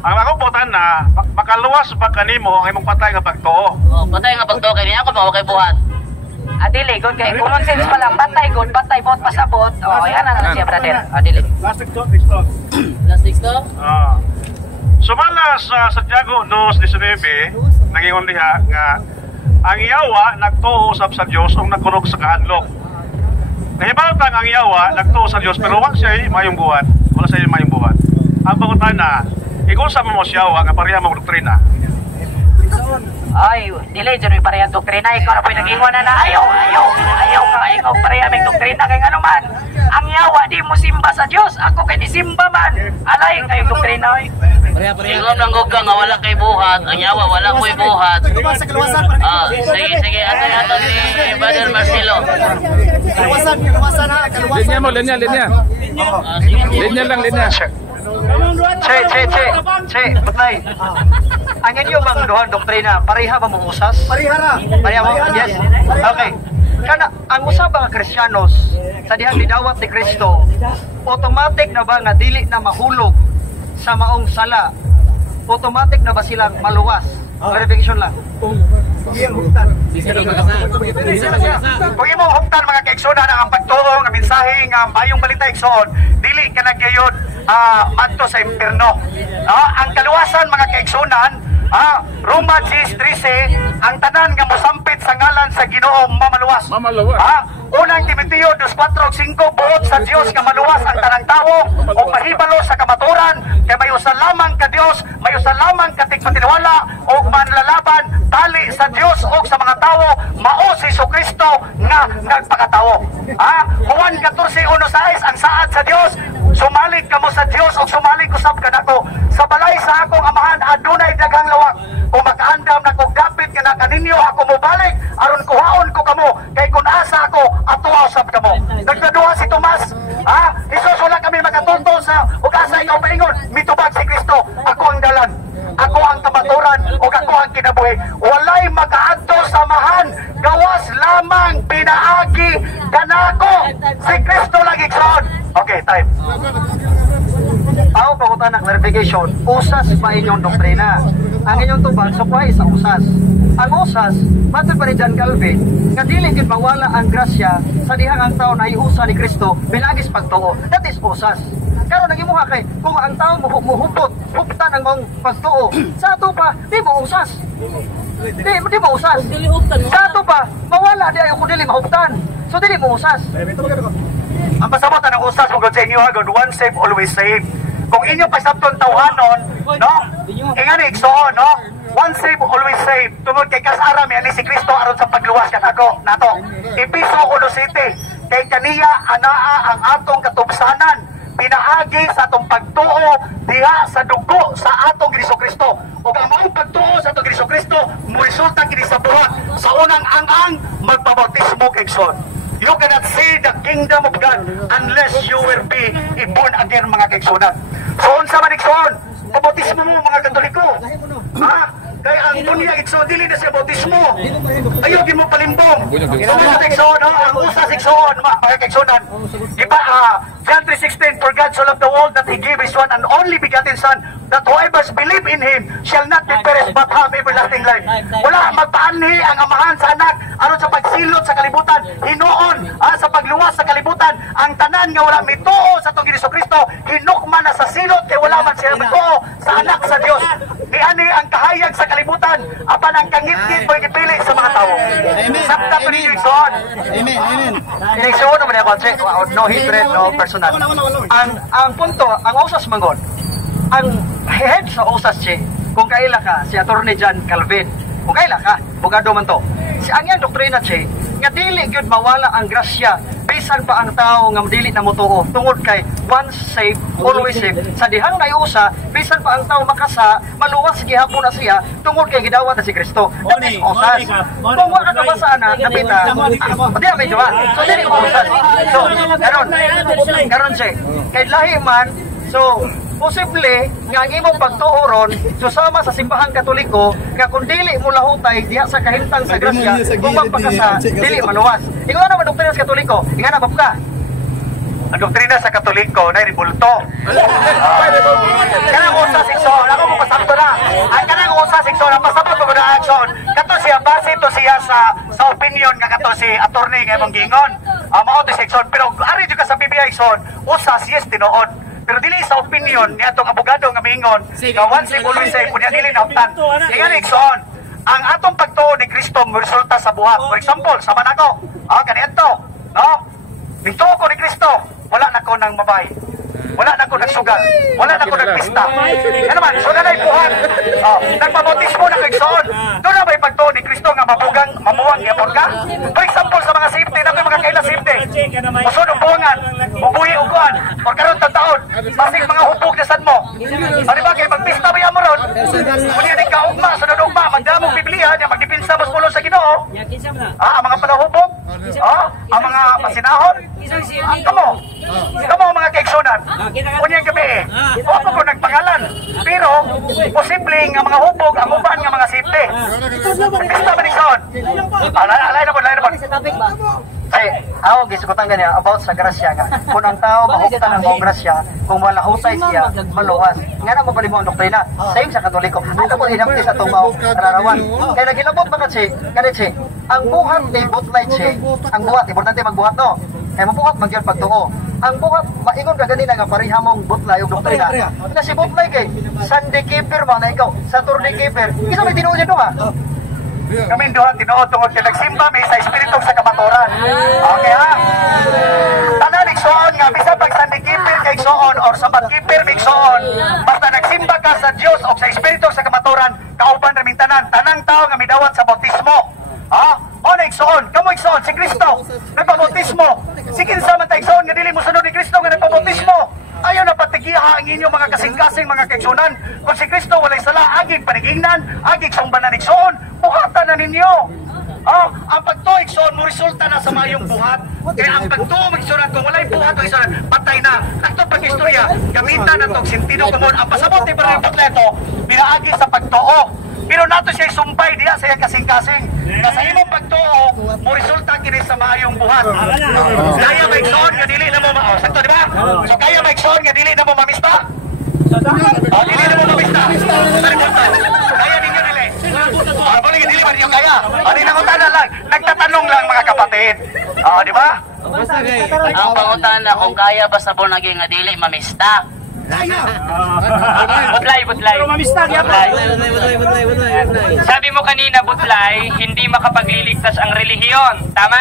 ang akong putan na, makaluwas ba kanimo ang imong patay nga pagtuo? patay nga pagtuo kay niya ako mao kay buhat. Adili, good kay common sense pa lang, patay good, patay bot pasabot. Yan na siya brother. Adili. Last TikTok? Sumala sa Santiago 2:19, nangingon diha nga ang yawa nagtuo usab sa Dios ug nagkurog sa kahadlok. Nahibawtan ang yawa nagtuo sa Dios pero wa siya mayong buhat. Wala siya mayong buhat. Ang pangutana, ikaw sa mo siya wa nga pareha mo doktrina. Ay, dili dyan yung parehang doktrina. Ikaw na po yung nag-ingon na ayaw ka. Ikaw parehang may doktrina kay ano man. Ang yawa, di mo simba sa Diyos. Ako kay di simba man. Alay kayong doktrina. Ingon lang gud ka nga wala kay buhat, ang yawa wala ko'y buhat. Sige, ato ni Brother Marcelo. Kaluwasan na. Linya mo, linya. Linya lang. Che, Butlay. Ang inyo bang duhang doktrina, pareha ba mong usas? Pareha mo? Yes. Okay. Kana, ang usab nga Kristiyanos, sa dihang didawat ni Kristo, automatic na ba nga dili na mahulog sa maong sala? Automatic na ba silang maluwas? Verification lang. Kung imong huktan mga kaigsunan ang pagtuo nga mensahe nga mayong balita igsoon, dili ka nagyayod adto sa impierno. Ang kaluwasan mga kaigsunan, Romans 6:13, ang tanan nga mosampit sa ngalan sa Ginoo mamaluwas. Unang Timoteo 2:4-5, buot sa Dios nga maluwas ang tanang tawo o mahibalo sa kamaturan, kay may usa lamang ka Dios, may usa lamang ka tigpatiniwala o manlalaban tali sa Dios o sa mga tawo, mao si Jesucristo nga nagpakatawo. Juan 14:1-6, ang saad sa Dios, sumalig kamo sa Dios o sumalig usab kanako. Sa balay sa akong amahan adunay daghang lawak. Kung makaandam na kog dapit nga na kaninyo ako mobalik aron kuhaon ko kamo kay kun asa ako atuwa usab kamo. Nagdaduha si Tomas, Isus wala kami makatulto sa ug asa ikaw paingon, mitubag si Kristo, ako ang dalan, ako ang kamaturan o kakuhang kinabuhi. Walay makaadto samahan, gawas lamang pinaagi kanako si Kristo lagi igsoon. Okay, time. Tao pangutan na clarification, usas pa inyong doktrina. Ang inyong tubag, sukway sa usas. Ang usas, matod pa ni John Calvin, nga dili gid mawala ang grasya sa dihang ang tao na iusa ni Kristo pinagis pagtuo. That is usas. Karon nagimuha kay kung ang tao muhupot, huptan ang mong pagtuo. Sa ato pa, di mo usas. Di mo usas. Sa ato pa, mawala di ayo kun dili mahuptan. So dili mo usas. Ang pasabot ng usas mo sa inyo hagod, once saved, always saved. Kung inyo pasabton tawhanon, no? Ingan igsoon, no? Once saved, always saved. Tungod kay kasara mi ani si Kristo aron sa pagluwas kanako nato. Episo 1:7. Kay kaniya anaa ang atong katubsanan, pinaagi sa atong pagtuo diha sa dugo sa atong Kristo. Ug ang maong pagtuo sa atong Kristo mo resulta kini sa buhat sa unang angang magpabautismo kay Son. You cannot see the kingdom of God unless you will be born again, mga kaigsunan. So, unsa man igsoon, pabautismo mo, mga Katoliko. Ha? Kaya ang bunya igsoon, dili na siya bautismo. Ayaw, di mo palimbong. Sumunod igsoon, no? Ang usas igsoon, mga kaigsunan. Iba, John 3:16, for God so loved the world that He gave His one and only begotten Son, that whoever believe in Him shall not be perished but have everlasting life. Wala magpaanhi ang amahan sa anak aron sa pagsilot sa kalibutan, hinuon sa pagluwas sa kalibutan, ang tanan nga wala mituo sa atong Kristo, hinukman na sa silot kay wala man siya mituo sa anak sa Dios. Niani ang kahayag sa kalibutan, apan ang kangit-ngit mo gipili sa mga tawo. Sabta pa ninyo igsoon. Amen. Igsoon naman ako, no hatred, no personal. Ang punto, ang usas mangon, ang head sa usas kung kaila ka, si Attorney John Calvin, kung kaila ka, bugado man to. Si ang yan doktrina nga dili gyud mawala ang grasya, bisan pa ang tao nga dili na motuo, tungod kay once saved, always saved. Sa dihang nayusa, bisan pa ang tao makasa, maluwas gihapon na siya, tungod kay gidawat na si Kristo. That is usas. Kung wala ka ba sa anak, napita, di may diwa. So dili mo usas. So, karon kay lahi man, so, posible nga ang imong pagtuoron susama sa simbahang Katoliko nga kung dili mo lahutay diha sa kahimtang sa grasya kung magpakasa dili maluwas. Ingon naman doktrina sa Katoliko, ingon na ka. Ang doktrina sa Katoliko na ribulto. Kanang usas igsoon, ako mo pasabto na. Ang kanang usas igsoon, ang pasabot ko na igsoon. Kato siya base to siya sa opinion nga kato si attorney nga imong giingon. Mao to si igsoon, pero ari jud ka sa Biblia igsoon, usas yes tinuod. Pero dili sa opinion ni atong abogado nga miingon, nga once saved always saved, kunya dili na huptan. Kaya igsoon, ang atong pagtuo ni Kristo mo resulta sa buhat. For example, sa manako, kanito, no? Nituo ko ni Kristo, wala na ko ng mabay. Wala na ko nagsugal. Wala na ko nagpista. Ano man, so na buhat. Nagpabautismo na kaigsoon. Doon na ba yung pagtuo ni Kristo nga mamuwang yapon ka? For example, sa mga safety, na mga kaila safety. Musod ang buwangan, bubuhi uguan, o karon taon, basig mga hupog na sad mo. Ano ba, kaya magpista ba yan mo ron? Kung yan kaugma, sunod ugma, magdamong Biblia, niya magdipinsa mas pulo sa Ginoo. Ang mga panahubog, ang mga pasinahon. Kamo mga kaigsunan. Kunyang gabi Opo ko nagpangalan. Pero, posibleng nga mga hubog ang uban nga mga safety. Basta ba nixon? Alay na po. Ay, ako gisukutan ganyan about sa grasya nga. Kung ang tao mahuktan ang mga grasya, kung wala husay siya, maluwas. Nga na mabali mo ang doktrina. Same sa Katoliko. Ito po hinamti sa itong mga kararawan. Kaya nagilabot mga ganit ang buhat ni Butlay ang buhat, importante magbuhat no. Kaya mabuhat magyang pagtuo. Ang buhat, maingon ka ganina nga pariha mong Butlay o doktrina. Na si Butlay kay Sunday keeper mo na ikaw, Saturday keeper. Isa may tinuod yun ha? Kami doon tinuod tungod kay nagsimba may sa espiritu sa kamaturan. Okay ha? Tanan igsoon nga bisan pag Sunday keeper kay igsoon or Sabbath keeper igsoon, basta nagsimba ka sa Dios o sa espiritu sa kamaturan, kauban raming tanang tao nga midawat sa bautismo. O na igsoon, kamo igsoon si Kristo nagpabautismo. Sige sa man ta igsoon nga dili mo sunod ni Kristo nga nagpabautismo. Ayaw na patigiha ang inyong mga kasing-kasing mga kaigsunan. Kung si Kristo walay sala, agig panigingnan, agig sumbanan igsoon, buhatan na ninyo. Ang pagtuig son mo resulta na sa mayong buhat. Kaya ang pagtuig igsoon kung walay buhat o igsoon, patay na. Ito pag-istorya, gamitan na itong sentido komon. Ang pasabot ni Brother Butleto, pinaagi sa pagtuo. Pero nato siya sumpay diya sa kasing-kasing. Na sa imong pagtuo, mo resulta kini sa maayong buhat. Kaya maigsoon nga dili na mo mao. Sakto di ba? So kaya maigsoon nga dili na mo mamista. Dili na mo mamista. Kaya ninyo dili. Balik dili man yung kaya. Ani nangutana lang, nagtatanong lang mga kapatid. Di ba? Ang pangutana kung kaya ba sa bunagi nga dili mamista. Butlay. Sabi mo kanina, Butlay, hindi makapagliligtas ang relihiyon. Tama?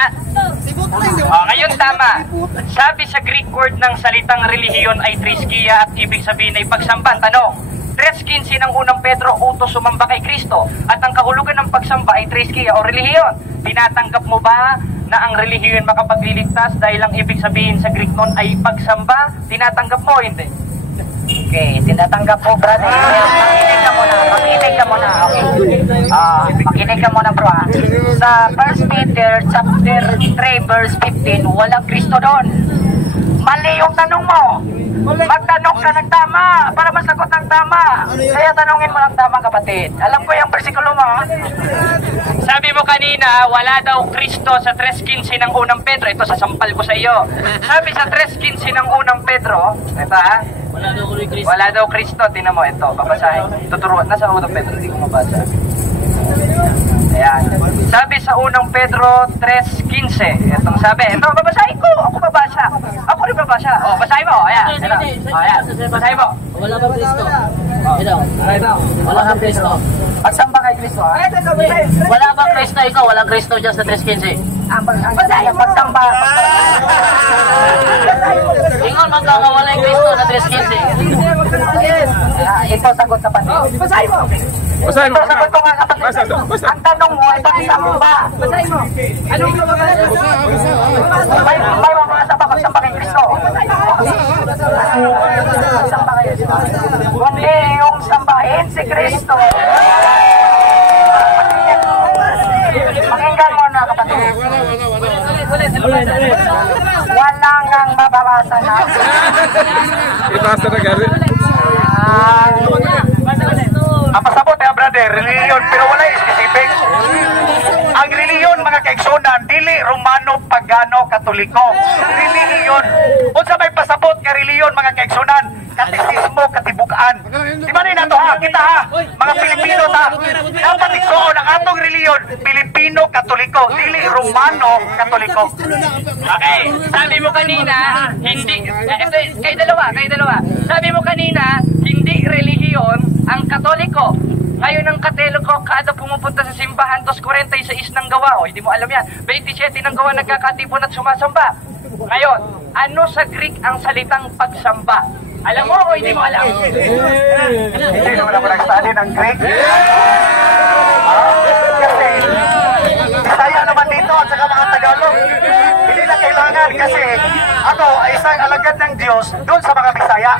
Ngayon tama. Sabi sa Greek word ng salitang relihiyon ay triskia at ibig sabihin ay pagsamba. Tanong, 3:15 ng unang Pedro, utos sumamba kay Kristo. At ang kahulugan ng pagsamba ay triskia o relihiyon. Tinatanggap mo ba na ang relihiyon makapagliligtas dahil ang ibig sabihin sa Greek nun ay pagsamba? Tinatanggap mo o hindi? Okay, tinatanggap po, brother. Makinig ka muna. Okay. Makinig ka muna, bro. Sa 1 Peter chapter 3 verse 15, walang Kristo doon. Mali yung tanong mo. Magtanong ka ng tama para masagot ng tama. Kaya tanongin mo ng tama, kapatid. Alam ko yung versikulo mo. Sabi mo kanina, wala daw Kristo sa 3:15 ng unang Pedro. Ito, sasampal ko sa iyo. Sabi sa 3:15 ng unang Pedro, ito wala daw Kristo. Tingnan mo, ito, babasahin. Tuturuan na sa unang Pedro, hindi ko mabasa. Ayan. Sabi sa unang Pedro 3:15. Itong sabi, ito, babasahin ko. Ako babasa. Ako rin babasa. Basahin mo. Ayan. Basahin mo. Wala bang Kristo? Wala bang Kristo? Pagsamba kay Kristo, ha? Wala bang Kristo? Ikaw, walang Kristo dyan sa 3:15. Basahin, pagsamba. Ingon magkakawala yung Kristo sa 3:15. Ito sagot sa pati. Basahin mo. Ito sagot ko nga kapatid. Ang tanong mo ay pagsamba. Basahin mo. Anong may mga sa pagsamba kay Kristo. Pagsamba kay Kristo. Kundi yung sambahin si Kristo. Pakinggan mo na, kapatid. Wala ngang mababasa na. Ibasa na gari. Ang pasabot brother, reliyon, pero wala specific. Ang reliyon, mga kaigsunan, dili Romano, Pagano, Katoliko. Reliyon. Unsa may pasabot nga reliyon, mga kaigsunan, katekismo, katibukaan. Di ba rin nato ha? Kita ha? Mga Pilipino ta. Dapat igsuon ang atong reliyon, Pilipino, Katoliko, dili Romano, Katoliko. Okay, sabi mo kanina, hindi, kayo dalawa. Sabi mo kanina, hindi relihiyon ang Katoliko. Ngayon ang Katoliko, kada pumupunta sa simbahan, 2:46 ng gawa. O, hindi mo alam yan. 27 ng gawa nagkakatipon at sumasamba. Ngayon, ano sa Greek ang salitang pagsamba? Alam mo o hindi mo alam? Hindi naman ako nag-study ng Greek. Kasi, Bisaya naman dito at saka mga Tagalog. Hindi na kailangan kasi ako ay isang alagad ng Diyos doon sa mga Bisaya.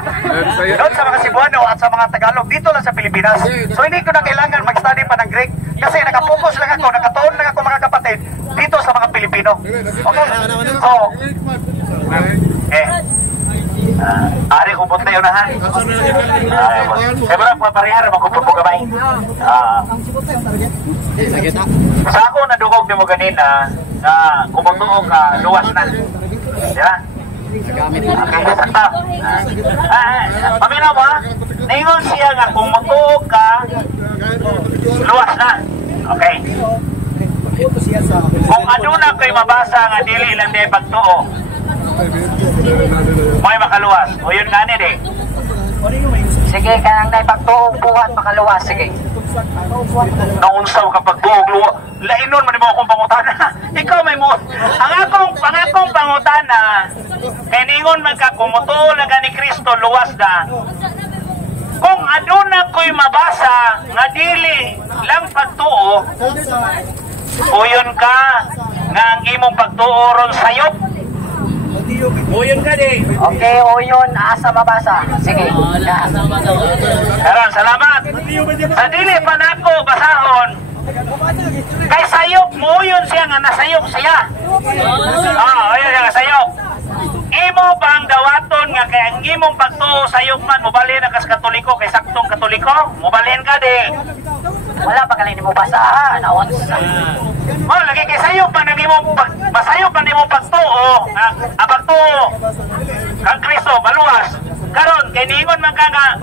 Doon sa mga Cebuano at sa mga Tagalog. Dito lang sa Pilipinas. So hindi ko na kailangan mag-study pa ng Greek. Kasi nakapokus lang ako, nakatuon lang ako mga kapatid dito sa mga Pilipino. Okay? So, ari kumpot na yun na ha. Siyempre parehara magkumpot po kamay. Sa ako nadugog ni mo ganina na kumutuo ka luwas na. Diba? Sakta. Paminaw mo ha? Ningon siya nga kumutuo ka luwas na. Okay. Kung aduna ko'y mabasa nga dili lang di pagtuo, may makaluwas. O yun nga nid eh. Sige, kanang naipagtuong buhat makaluwas. Sige. Naunsaw kapag buhog luwa. Lainon man mo akong pangutana. Ikaw may mo. Ang akong pangutana, kay ningon man ka kumutuo na ka ni Kristo luwas na. Kung aduna ko'y mabasa nga dili lang pagtuo, o yun ka nga ang imong pagtuo ron sayop. Uyon ka di. Okay, uyon, asa mabasa. Sige. Karon, salamat. Sa dili pa nako basahon. Kay sayop mo yun siya nga nasayop siya. Ayun siya nga sayop. imo bang dawaton nga kay ang imong pagtuo sa yugman mobalhin na kas Katoliko kay saktong Katoliko? Mobalhin ka di. Wala pa galing mo basa. Naon sa. Mo lagi kay sayo pa nang imong masayo pa nimo pagtuo, ang pagtuo kang Kristo maluwas. Karon kay niingon man ka nga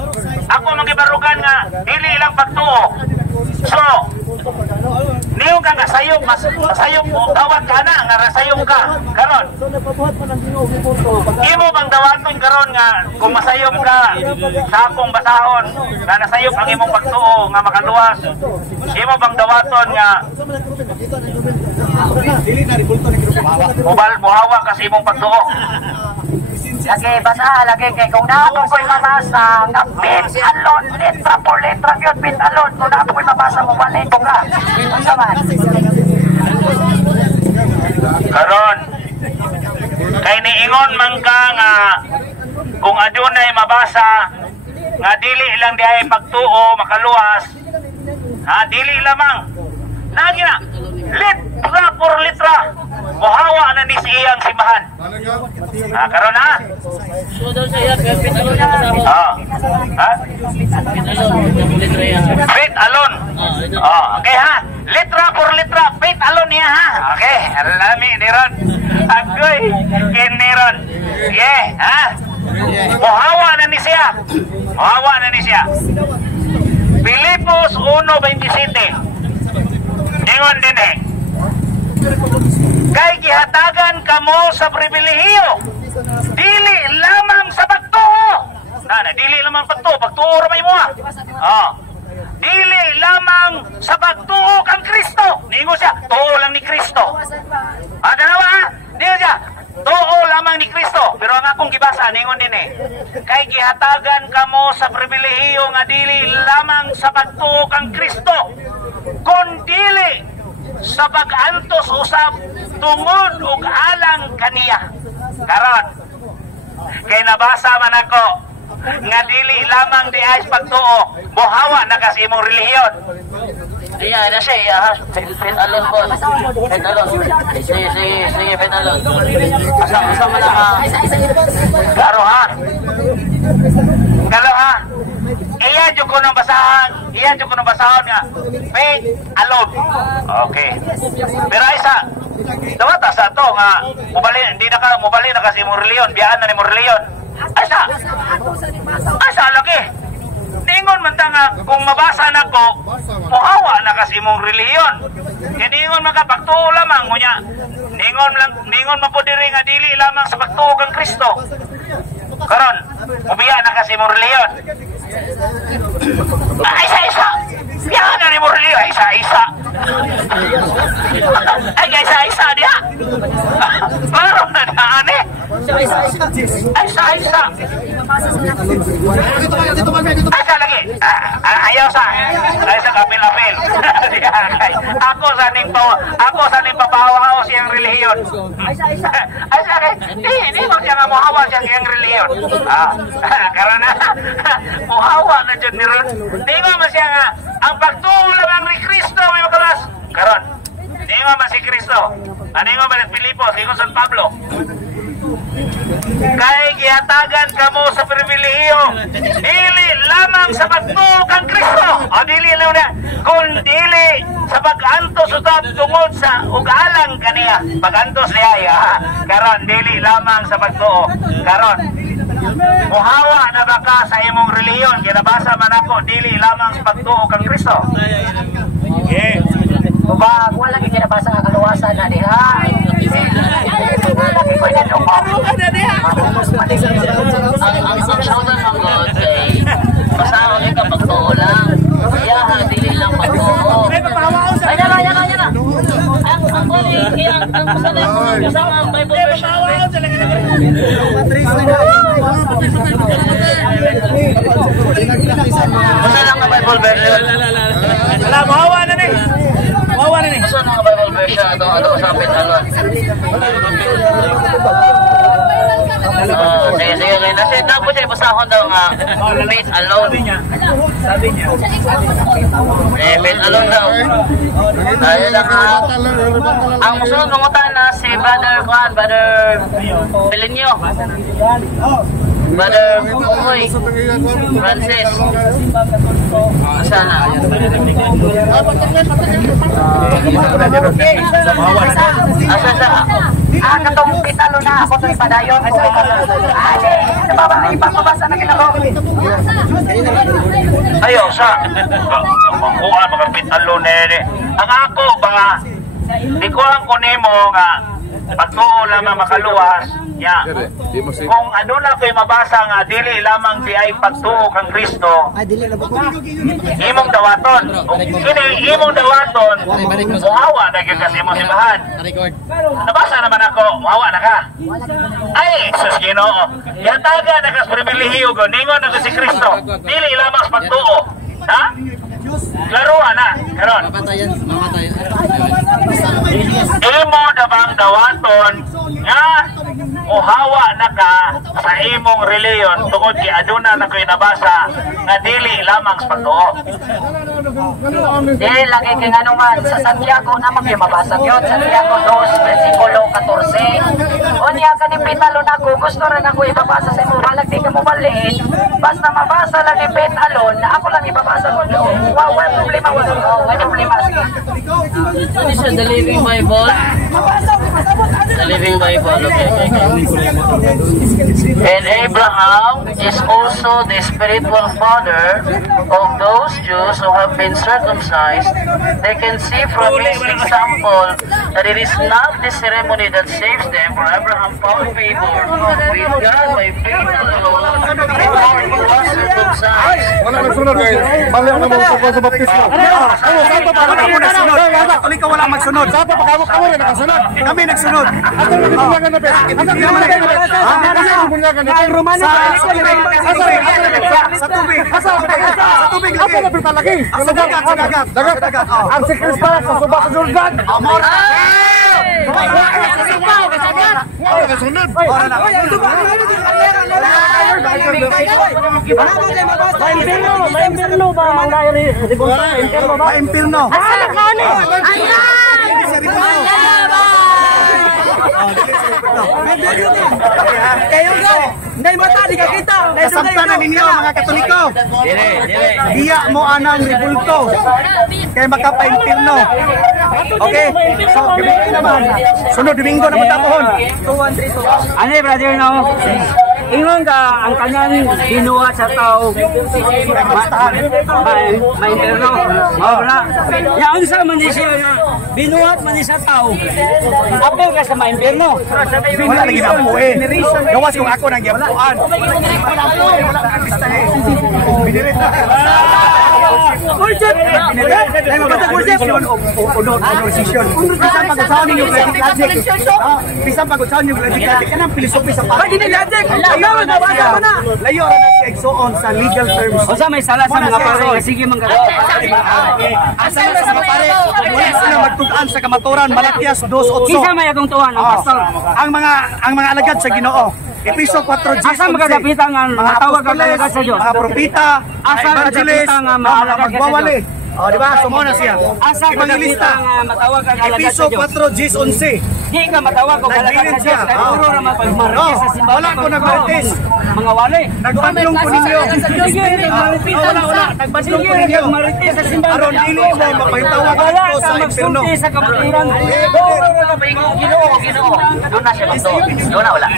ako magibarugan nga dili lang pagtuo. So, niyo ka nga sayong masayong mo dawat ka na nga rasayong ka karon. Imo bang dawaton karon nga kung masayong ka sa akong basahon nga nasayop ang imong pagtuo nga makaluwas? Imo bang dawaton nga muhawa ka sa imong pagtuo? Lagi basa, lagi kay kung naapong ko'y mabasa, nga bit alon, letra por letra, yun, bit alon, kung naapong ko'y mabasa mo, walito ka. Ang saman. Karon, kay niingon man ka nga kung adunay mabasa nga dili lang diay pagtuo makaluwas, dili lamang lagi na litra por litra muhawa na ni siyang simbahan. Karon ha? Faith alone. Okay ha? Litra por litra, faith alone niya ha? Okay, alami niron. Agoy, kiniron. Sige, ha? Muhawa na ni siya. Muhawa na ni siya. Filipos 1:27. Ingon din eh. Kay gihatagan kamo sa pribilehiyo dili lamang sa pagtuo. Dili lamang pagtuo ra may mo. Dili lamang sa pagtuo kang Kristo. Ningo siya, tuo lang ni Kristo. Dalawa, ningo siya, tuo lamang ni Kristo. Pero ang akong gibasa, ningon din eh. Kay gihatagan kamo sa pribilehiyo nga dili lamang sa pagtuo kang Kristo, kundili sa pag-antos usab tungod ug alang kaniya. Karon, kay nabasa man ako nga dili lamang di ay pagtuo, muhawa na kasi imong relihiyon. Iya, na siya, Pet alon po. Pet alon. Sige, Pet alon. Asama na ka. Klaro ha? Klaro ha? Iyan yung kunong basahan nga. Faith alone. Okay. Pero isa, dawata sa to nga, mubali na kasi imong relihiyon, biyaan na ni imong relihiyon. Asa lagi. Ningon man ta nga kung mabasa na ko, muhawa na kasi imong relihiyon. Ningon man ka pagtuo lamang ngunya. Ningon man po diri nga dili lamang sa pagtuo kang Kristo. Karon, mubiya na kasi imong relihiyon. Isa-isa. Biyaan na ni imong relihiyon, isa-isa. Ay, isa-isa diha. Pero na daan eh. Isa-isa. Asa lagi. Ayaw sa kapil-apil. Ako sa ning papahawa siyang relihiyon. Asa di mo siya nga muhawa siyang relihiyon. Karon na muhawa na jud ni ron. Di mo man siya nga ang pagtuo lang ni Kristo may makalas. Karon. Di mo man si Kristo. Ano nga ba ng Filipos, ingon San Pablo? Kay gihatagan kamo sa pribilehiyo dili lamang sa pagtuo kang Kristo, o dili lang na kundi sa pag-antos usab tungod sa ugalang kaniya. Pag-antos niya karon dili lamang sa pagtuo. Karon muhawa na baka sa imong relihiyon, ginabasa man ako dili lamang sa pagtuo kang Kristo. Okay. Bag, wala kang kinabasa ang kaluwasan na diha. Lagi ko na lumaw. Ang sautan ng God ay masawag ka pagtuo lang. Yaha, dili lang pagtuo. Ay, yan na. Ang kulit, ang kasama ang Bible version. Masa lang ang Bible version? Wala, mahawa na ni. Masa lang ang Bible version? Ito usapin alon. Sige. Kasi dapat siya basahon daw nga faith alone. Faith alone daw. Ayun lang ha. Ang musunod mangutan na si Brother Pelinio. Brother Kumoy Francis. Asana. Katong pitalo na ako sa ipadayon ko. Ipapabasa na kita ko. Ayo sa kuha mga pitalo nere. Ang ako ba di ko ang kunimo nga pagtuo lamang makaluwas ya. Kung ano na ko'y mabasa nga dili lamang di ay pagtuo kang Kristo, imong dawaton. Kini imong dawaton, muhawa na gyud kasi imong simbahan. Nabasa naman ako, muhawa na ka. Ay, sus Ginoo. Yataga na kas pribilehiyo ko ningon na si Kristo. Dili lamang sa pagtuo. Ha? Laruan na, karon. Imo na bang dawaton nga uhawa na ka sa imong reliyon tungod kay aduna na ko'y nabasa nga dili lamang sa pagtuo. Dili lagi kay anuman sa Santiago naman kay mabasa yun. Santiago 2, versikulo 14. Unya kaning pitalo na ko, gusto rin ako ibabasa sa imo. Balag di ka mo baliin. Basta mabasa lang yung pitalon, na ako lang ibabasa ko. Wala problema. Wala problema. This is the Living Bible. The Living Bible, okay. And Abraham is also the spiritual father of those Jews who have been circumcised. They can see from his example that it is not the ceremony that saves them, for Abraham found favor with God by faith alone before he was circumcised. Balik na mo sa baptismo. Saan pa para mo nagsunod? Katolik ka wala magsunod. Saan pa kamo rin nakasunod? Kami nagsunod. Ato na binyagan na bes. Ang Romano sa tubig. Sa tubig lagi. Ato na pinalaki. Sa dagat. Dagat. Ang si Kristo sa suba sa Jordan. Amor. Impirno. Kayo go. Nay mata di ka kita. Kasamtanan ninyo mga Katoliko. Diya mo anang ribulto. Kay makapaimpirno. Okay. So gabi naman. Sunod Domingo na magtapon. 2 1 3 Ano brother no? Ingon ka ang kanyang binuhat sa tao may interno. Wala. Ya unsa man di siya binuhat man sa tao. Apo ka sa may interno. Wala lagi na po eh. Gawas kung ako nang giapuan. Binirit na. Kurset. Bisan pag-usahan ninyo Bisan pag-usahan ninyo kanang filosofi sa pag. Layo na siya igsuon sa legal terms. O sa may sala sa mga pare, sige man ka. Asa na sa mga pare, wala sila magtugan sa kamaturan, Malakias 2:8. Kisa may atong tuhan ang pastor. Ang mga alagad sa Ginoo. Episo 4:10. Asa magadapitan nga mga tawag ang alagad sa Dios. Mga propeta, asa magadapitan nga mga alagad sa Dios. O, di ba? Sumo na siya. Asa magadapitan nga matawag ang alagad sa Episo Dios. 4:11. Di ka matawag ang alagad sa Dios. Kaya puro naman pagmarites sa simbahan. Wala ko nagmarites. Mga wali. Nagbantlong po ninyo. Wala. Nagbantlong po ninyo. Nagmarites sa simbahan. Aron dili mo mapahitawag ko sa impierno. Magsulti sa kapatiran. Ginoo. Doon na siya magto. Doon na wala.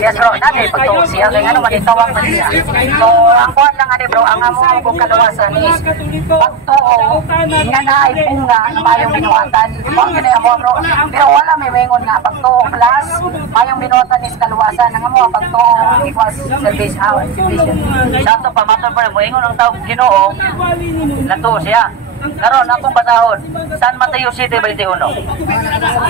Yes bro, dati pagtuo siya. Kaya ano manitawang man siya. So, ang kuhan lang ani bro, ang among kalawasan is pagtuo nga na ay bunga na mayong binuhatan. Huwag yun mo bro. Pero wala may mengon nga pagtuo plus mayong binuhatan is kaluwasan. Ang among pagtuo equals service house. Dato pa matter pa mo ingon ang tawag Ginoo. Nato siya. Karon akong basahon. San Mateo 7:21.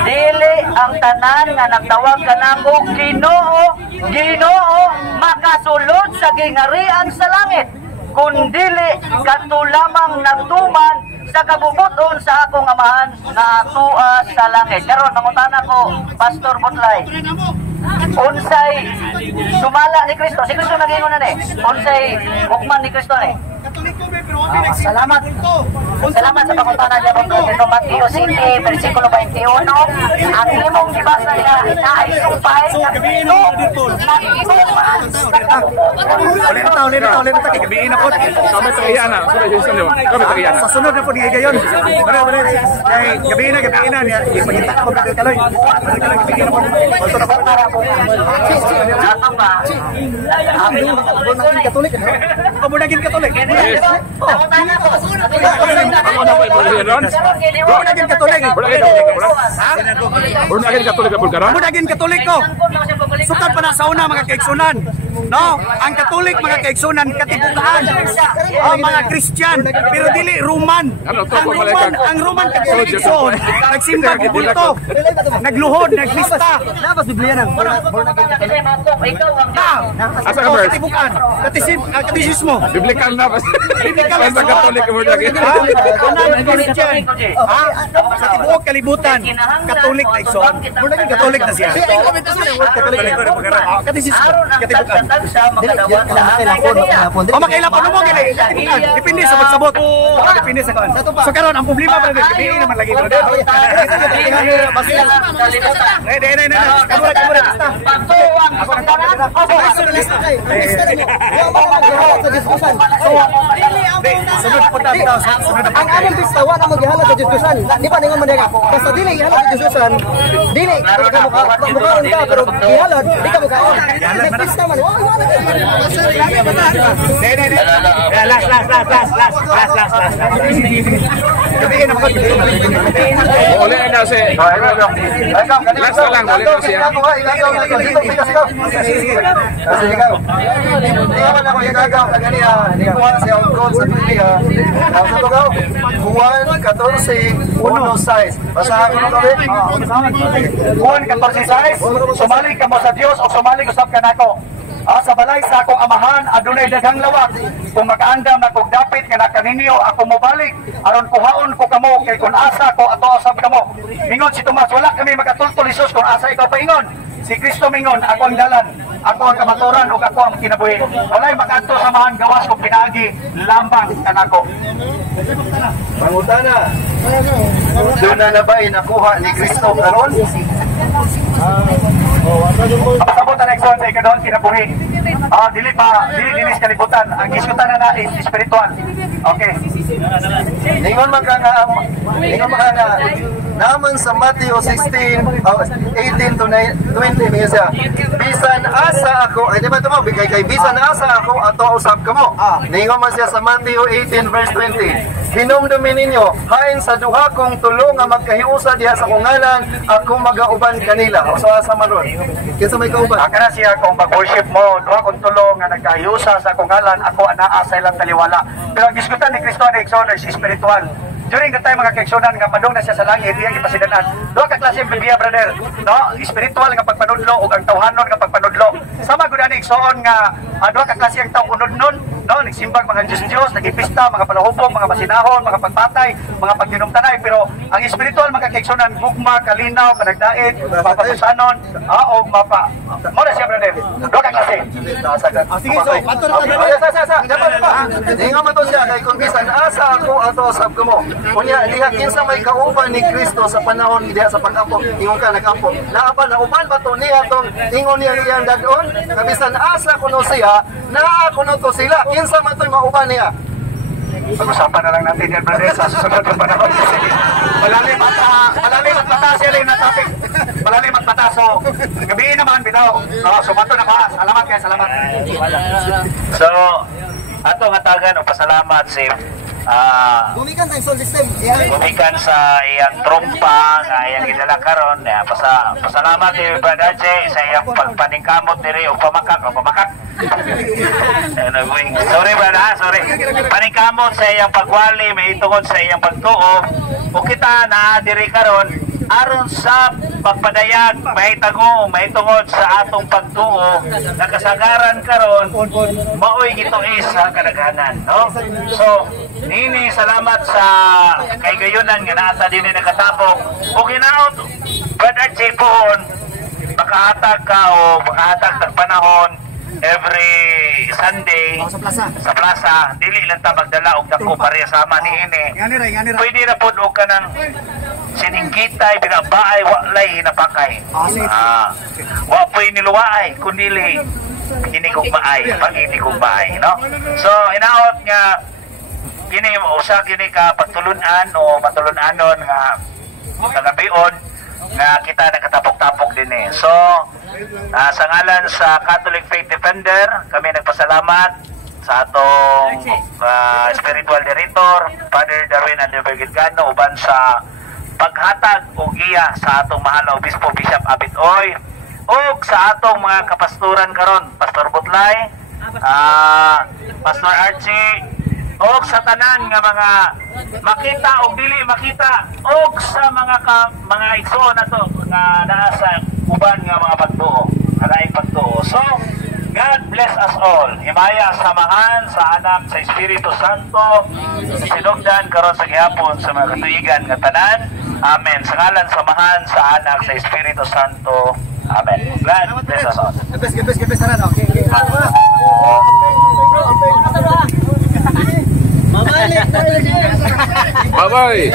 Dili ang tanan nga nagtawag kanako Ginoo, Ginoo makasulod sa gingarian sa langit. Kundili kadto lamang nagtuman sa kabubuton sa akong amahan nga atua sa langit. Karon mangutana ko Pastor Butlay. unsay sumala ni Kristo. Si Kristo nag-ingon na unsay hukman ni Kristo ni. Salamat. Salamat sa pagkutana niya kung Dr. Mateo City, versikulo 21. Ang imong gibasa niya na ay sumpay na Kristo nag-ibuman sa kabubuan. Ulit na. Gabiin ako. Sabi sa kaya na. Sa sunod na po di gayon. Gabiin na. Ipagita ako ka kaloy. Gabiin na po. Katolik. Kabunagin Katolik. Bunagin Katolik ko. Sukad pa na sa una mga kaigsunan. No, ang Katolik mga kaigsunan katibukaan. Mga Christian pero dili Roman. Ang Roman Katolik igsoon. Nagsimba og bulto. Nagluhod, naglista. Dapat Biblia nang. Asa ka verse? Katibukaan. Katisismo. Biblikal na. Biblikal sa Katolik mo dagi. Christian. Sa kalibutan, Katolik na igsoon. Katolik na siya. Katolik na pagkara. Katisismo. Katibukaan. Makailapon mo gini. Depende sa pagsabot. Depende sa kan. So karon ang problema pa rin. Depende naman lagi mo. Ang anong bistawa na maghihalad sa Diyosan. Di ba ningon man nga? Basta dili ihalad sa Diyosan, dili mukhaon ka pero ihalad, di ka mukhaon. Nagpista man. Last. Gabihin na mga Uli na si. Last na lang, uli na siya. Juan 14:1-6. Basahan ko na kami. Juan 14:6, sumali ka mo sa Dios o sumali usab ka nako. Sa balay sa akong amahan adunay daghang lawak. Kung makaandam na kog dapit nga nakaninyo ako mobalik aron kuhaon ko kamo kay kun asa ko ato usab kamo. Ingon si Tomas, wala kami makatultol Hesus kung asa ikaw paingon. Si Kristo mingon, ako ang dalan, ako ang kamaturan ug ako ang kinabuhi. Walay makaadto sa mahan gawas kung pinaagi lambang kanako. Pangutana. Doon na ba nakuha ni Kristo karon? Pasabot na next one sa ikadon kinabuhi. Dili dinis kalibutan. Ang iskutan na is spiritual. Okay. Ningon man ka na naman sa Matthew 16:18-20 niya siya. Bisan asa ako, ay di ba ito mo, kay bisan asa ako ato usab kamo. Ningon man siya sa Matthew 18:20. Hinumdumin ninyo, hain sa duha kong tulo nga magkahiusa diha sa kungalan, ako magauban kanila. O sa asa maron. Kinsa may kauban? Kana siya kung pag-worship mo, duha kong tulo nga nagkahiusa sa kungalan, ako anaa sa ilang taliwala. Pero ang diskutan ni Kristo na igsoon is spiritual. During the time mga kaigsunan nga padung na siya sa langit, iyang ipasidanan. Duha ka klase Biblia, brother. No, spiritual nga pagpanudlo ug ang tawhanon nga pagpanudlo. Sama gud ani igsoon nga duha ka klase ang tawunod-non, no, nagsimbag mga Diyos, nagipista, mga palahubog, mga masinahon, mga pagpatay, mga pagginumtanay, pero ang spiritual mga kaigsunan gugma, kalinaw, panagdait, mapapusanon, o mapa. Mo na siya, brother. Duha ka klase. Sige, so ato na dapat. Ningon man to siya kay kun bisan asa ako ato usab kamo. Kunya diha kinsa may kauban ni Kristo sa panahon diha sa pag-ampo, ingon ka nag-ampo. Naapa na uban ba to niya tong ingon niya iyang dadon, kabisan asa kuno siya, naa kuno to sila. Kinsa man toy mauban niya? Pag-usapan na lang natin yan, brother, sa susunod na panahon. Malalim at mataas yan na topic. Malalim at mataas. So, gabihin naman, bitaw. Sumato na pa. Salamat kayo, salamat. So, ato nga tagan o pasalamat si Gumikan tayong sound system. gumikan sa iyang trompa nga iyang gidala karon. Pasalamat ni Brother J sa iyang pagpaningkamot diri o pamakak. Sorry brother, sorry. Paningkamot sa iyang pagwali, may tungod sa iyang pagtuo. O kita na diri karon aron sa pagpadayag, may tago, may tungod sa atong pagtuo, nakasagaran karon, maoy gituis sa kadaghanan, no? So, nini salamat sa kay gayunan nga naata dinhi nakatapok. O ginaot, Brother J pohon, makahatag ka o makahatag ng panahon every Sunday sa plaza, dili lang ta magdala og dako pareha sama ni ini. Pwede na pod og kanang siningkitay binabaay walay hinapakay. Wa pwede niluwaay kundili hinigugmaay, pag-hinigugmaay, no? So inaot nga kini usa kini ka pagtulunan o matulunanon nga kagabion nga kita nakatapok-tapok din eh. So sa ngalan sa Catholic Faith Defender, kami nagpasalamat sa atong spiritual director, Father Darwin Aldebergano, uban sa paghatag o giya sa atong mahal na Obispo Bishop Abit Oy, o sa atong mga kapastoran karon, Pastor Butlay, Pastor Archie, o sa tanan nga mga makita o dili makita, o sa mga igsoon na to nga nasa uban nga mga pagtuo, kalaing pagtuo. So, God bless us all. Himaya samahan sa anak sa Espiritu Santo, sinugdan karon sa gihapon sa mga katuigan nga tanan. Amen. Sa ngalan samahan sa anak sa Espiritu Santo. Amen. God bless us all. Bye-bye.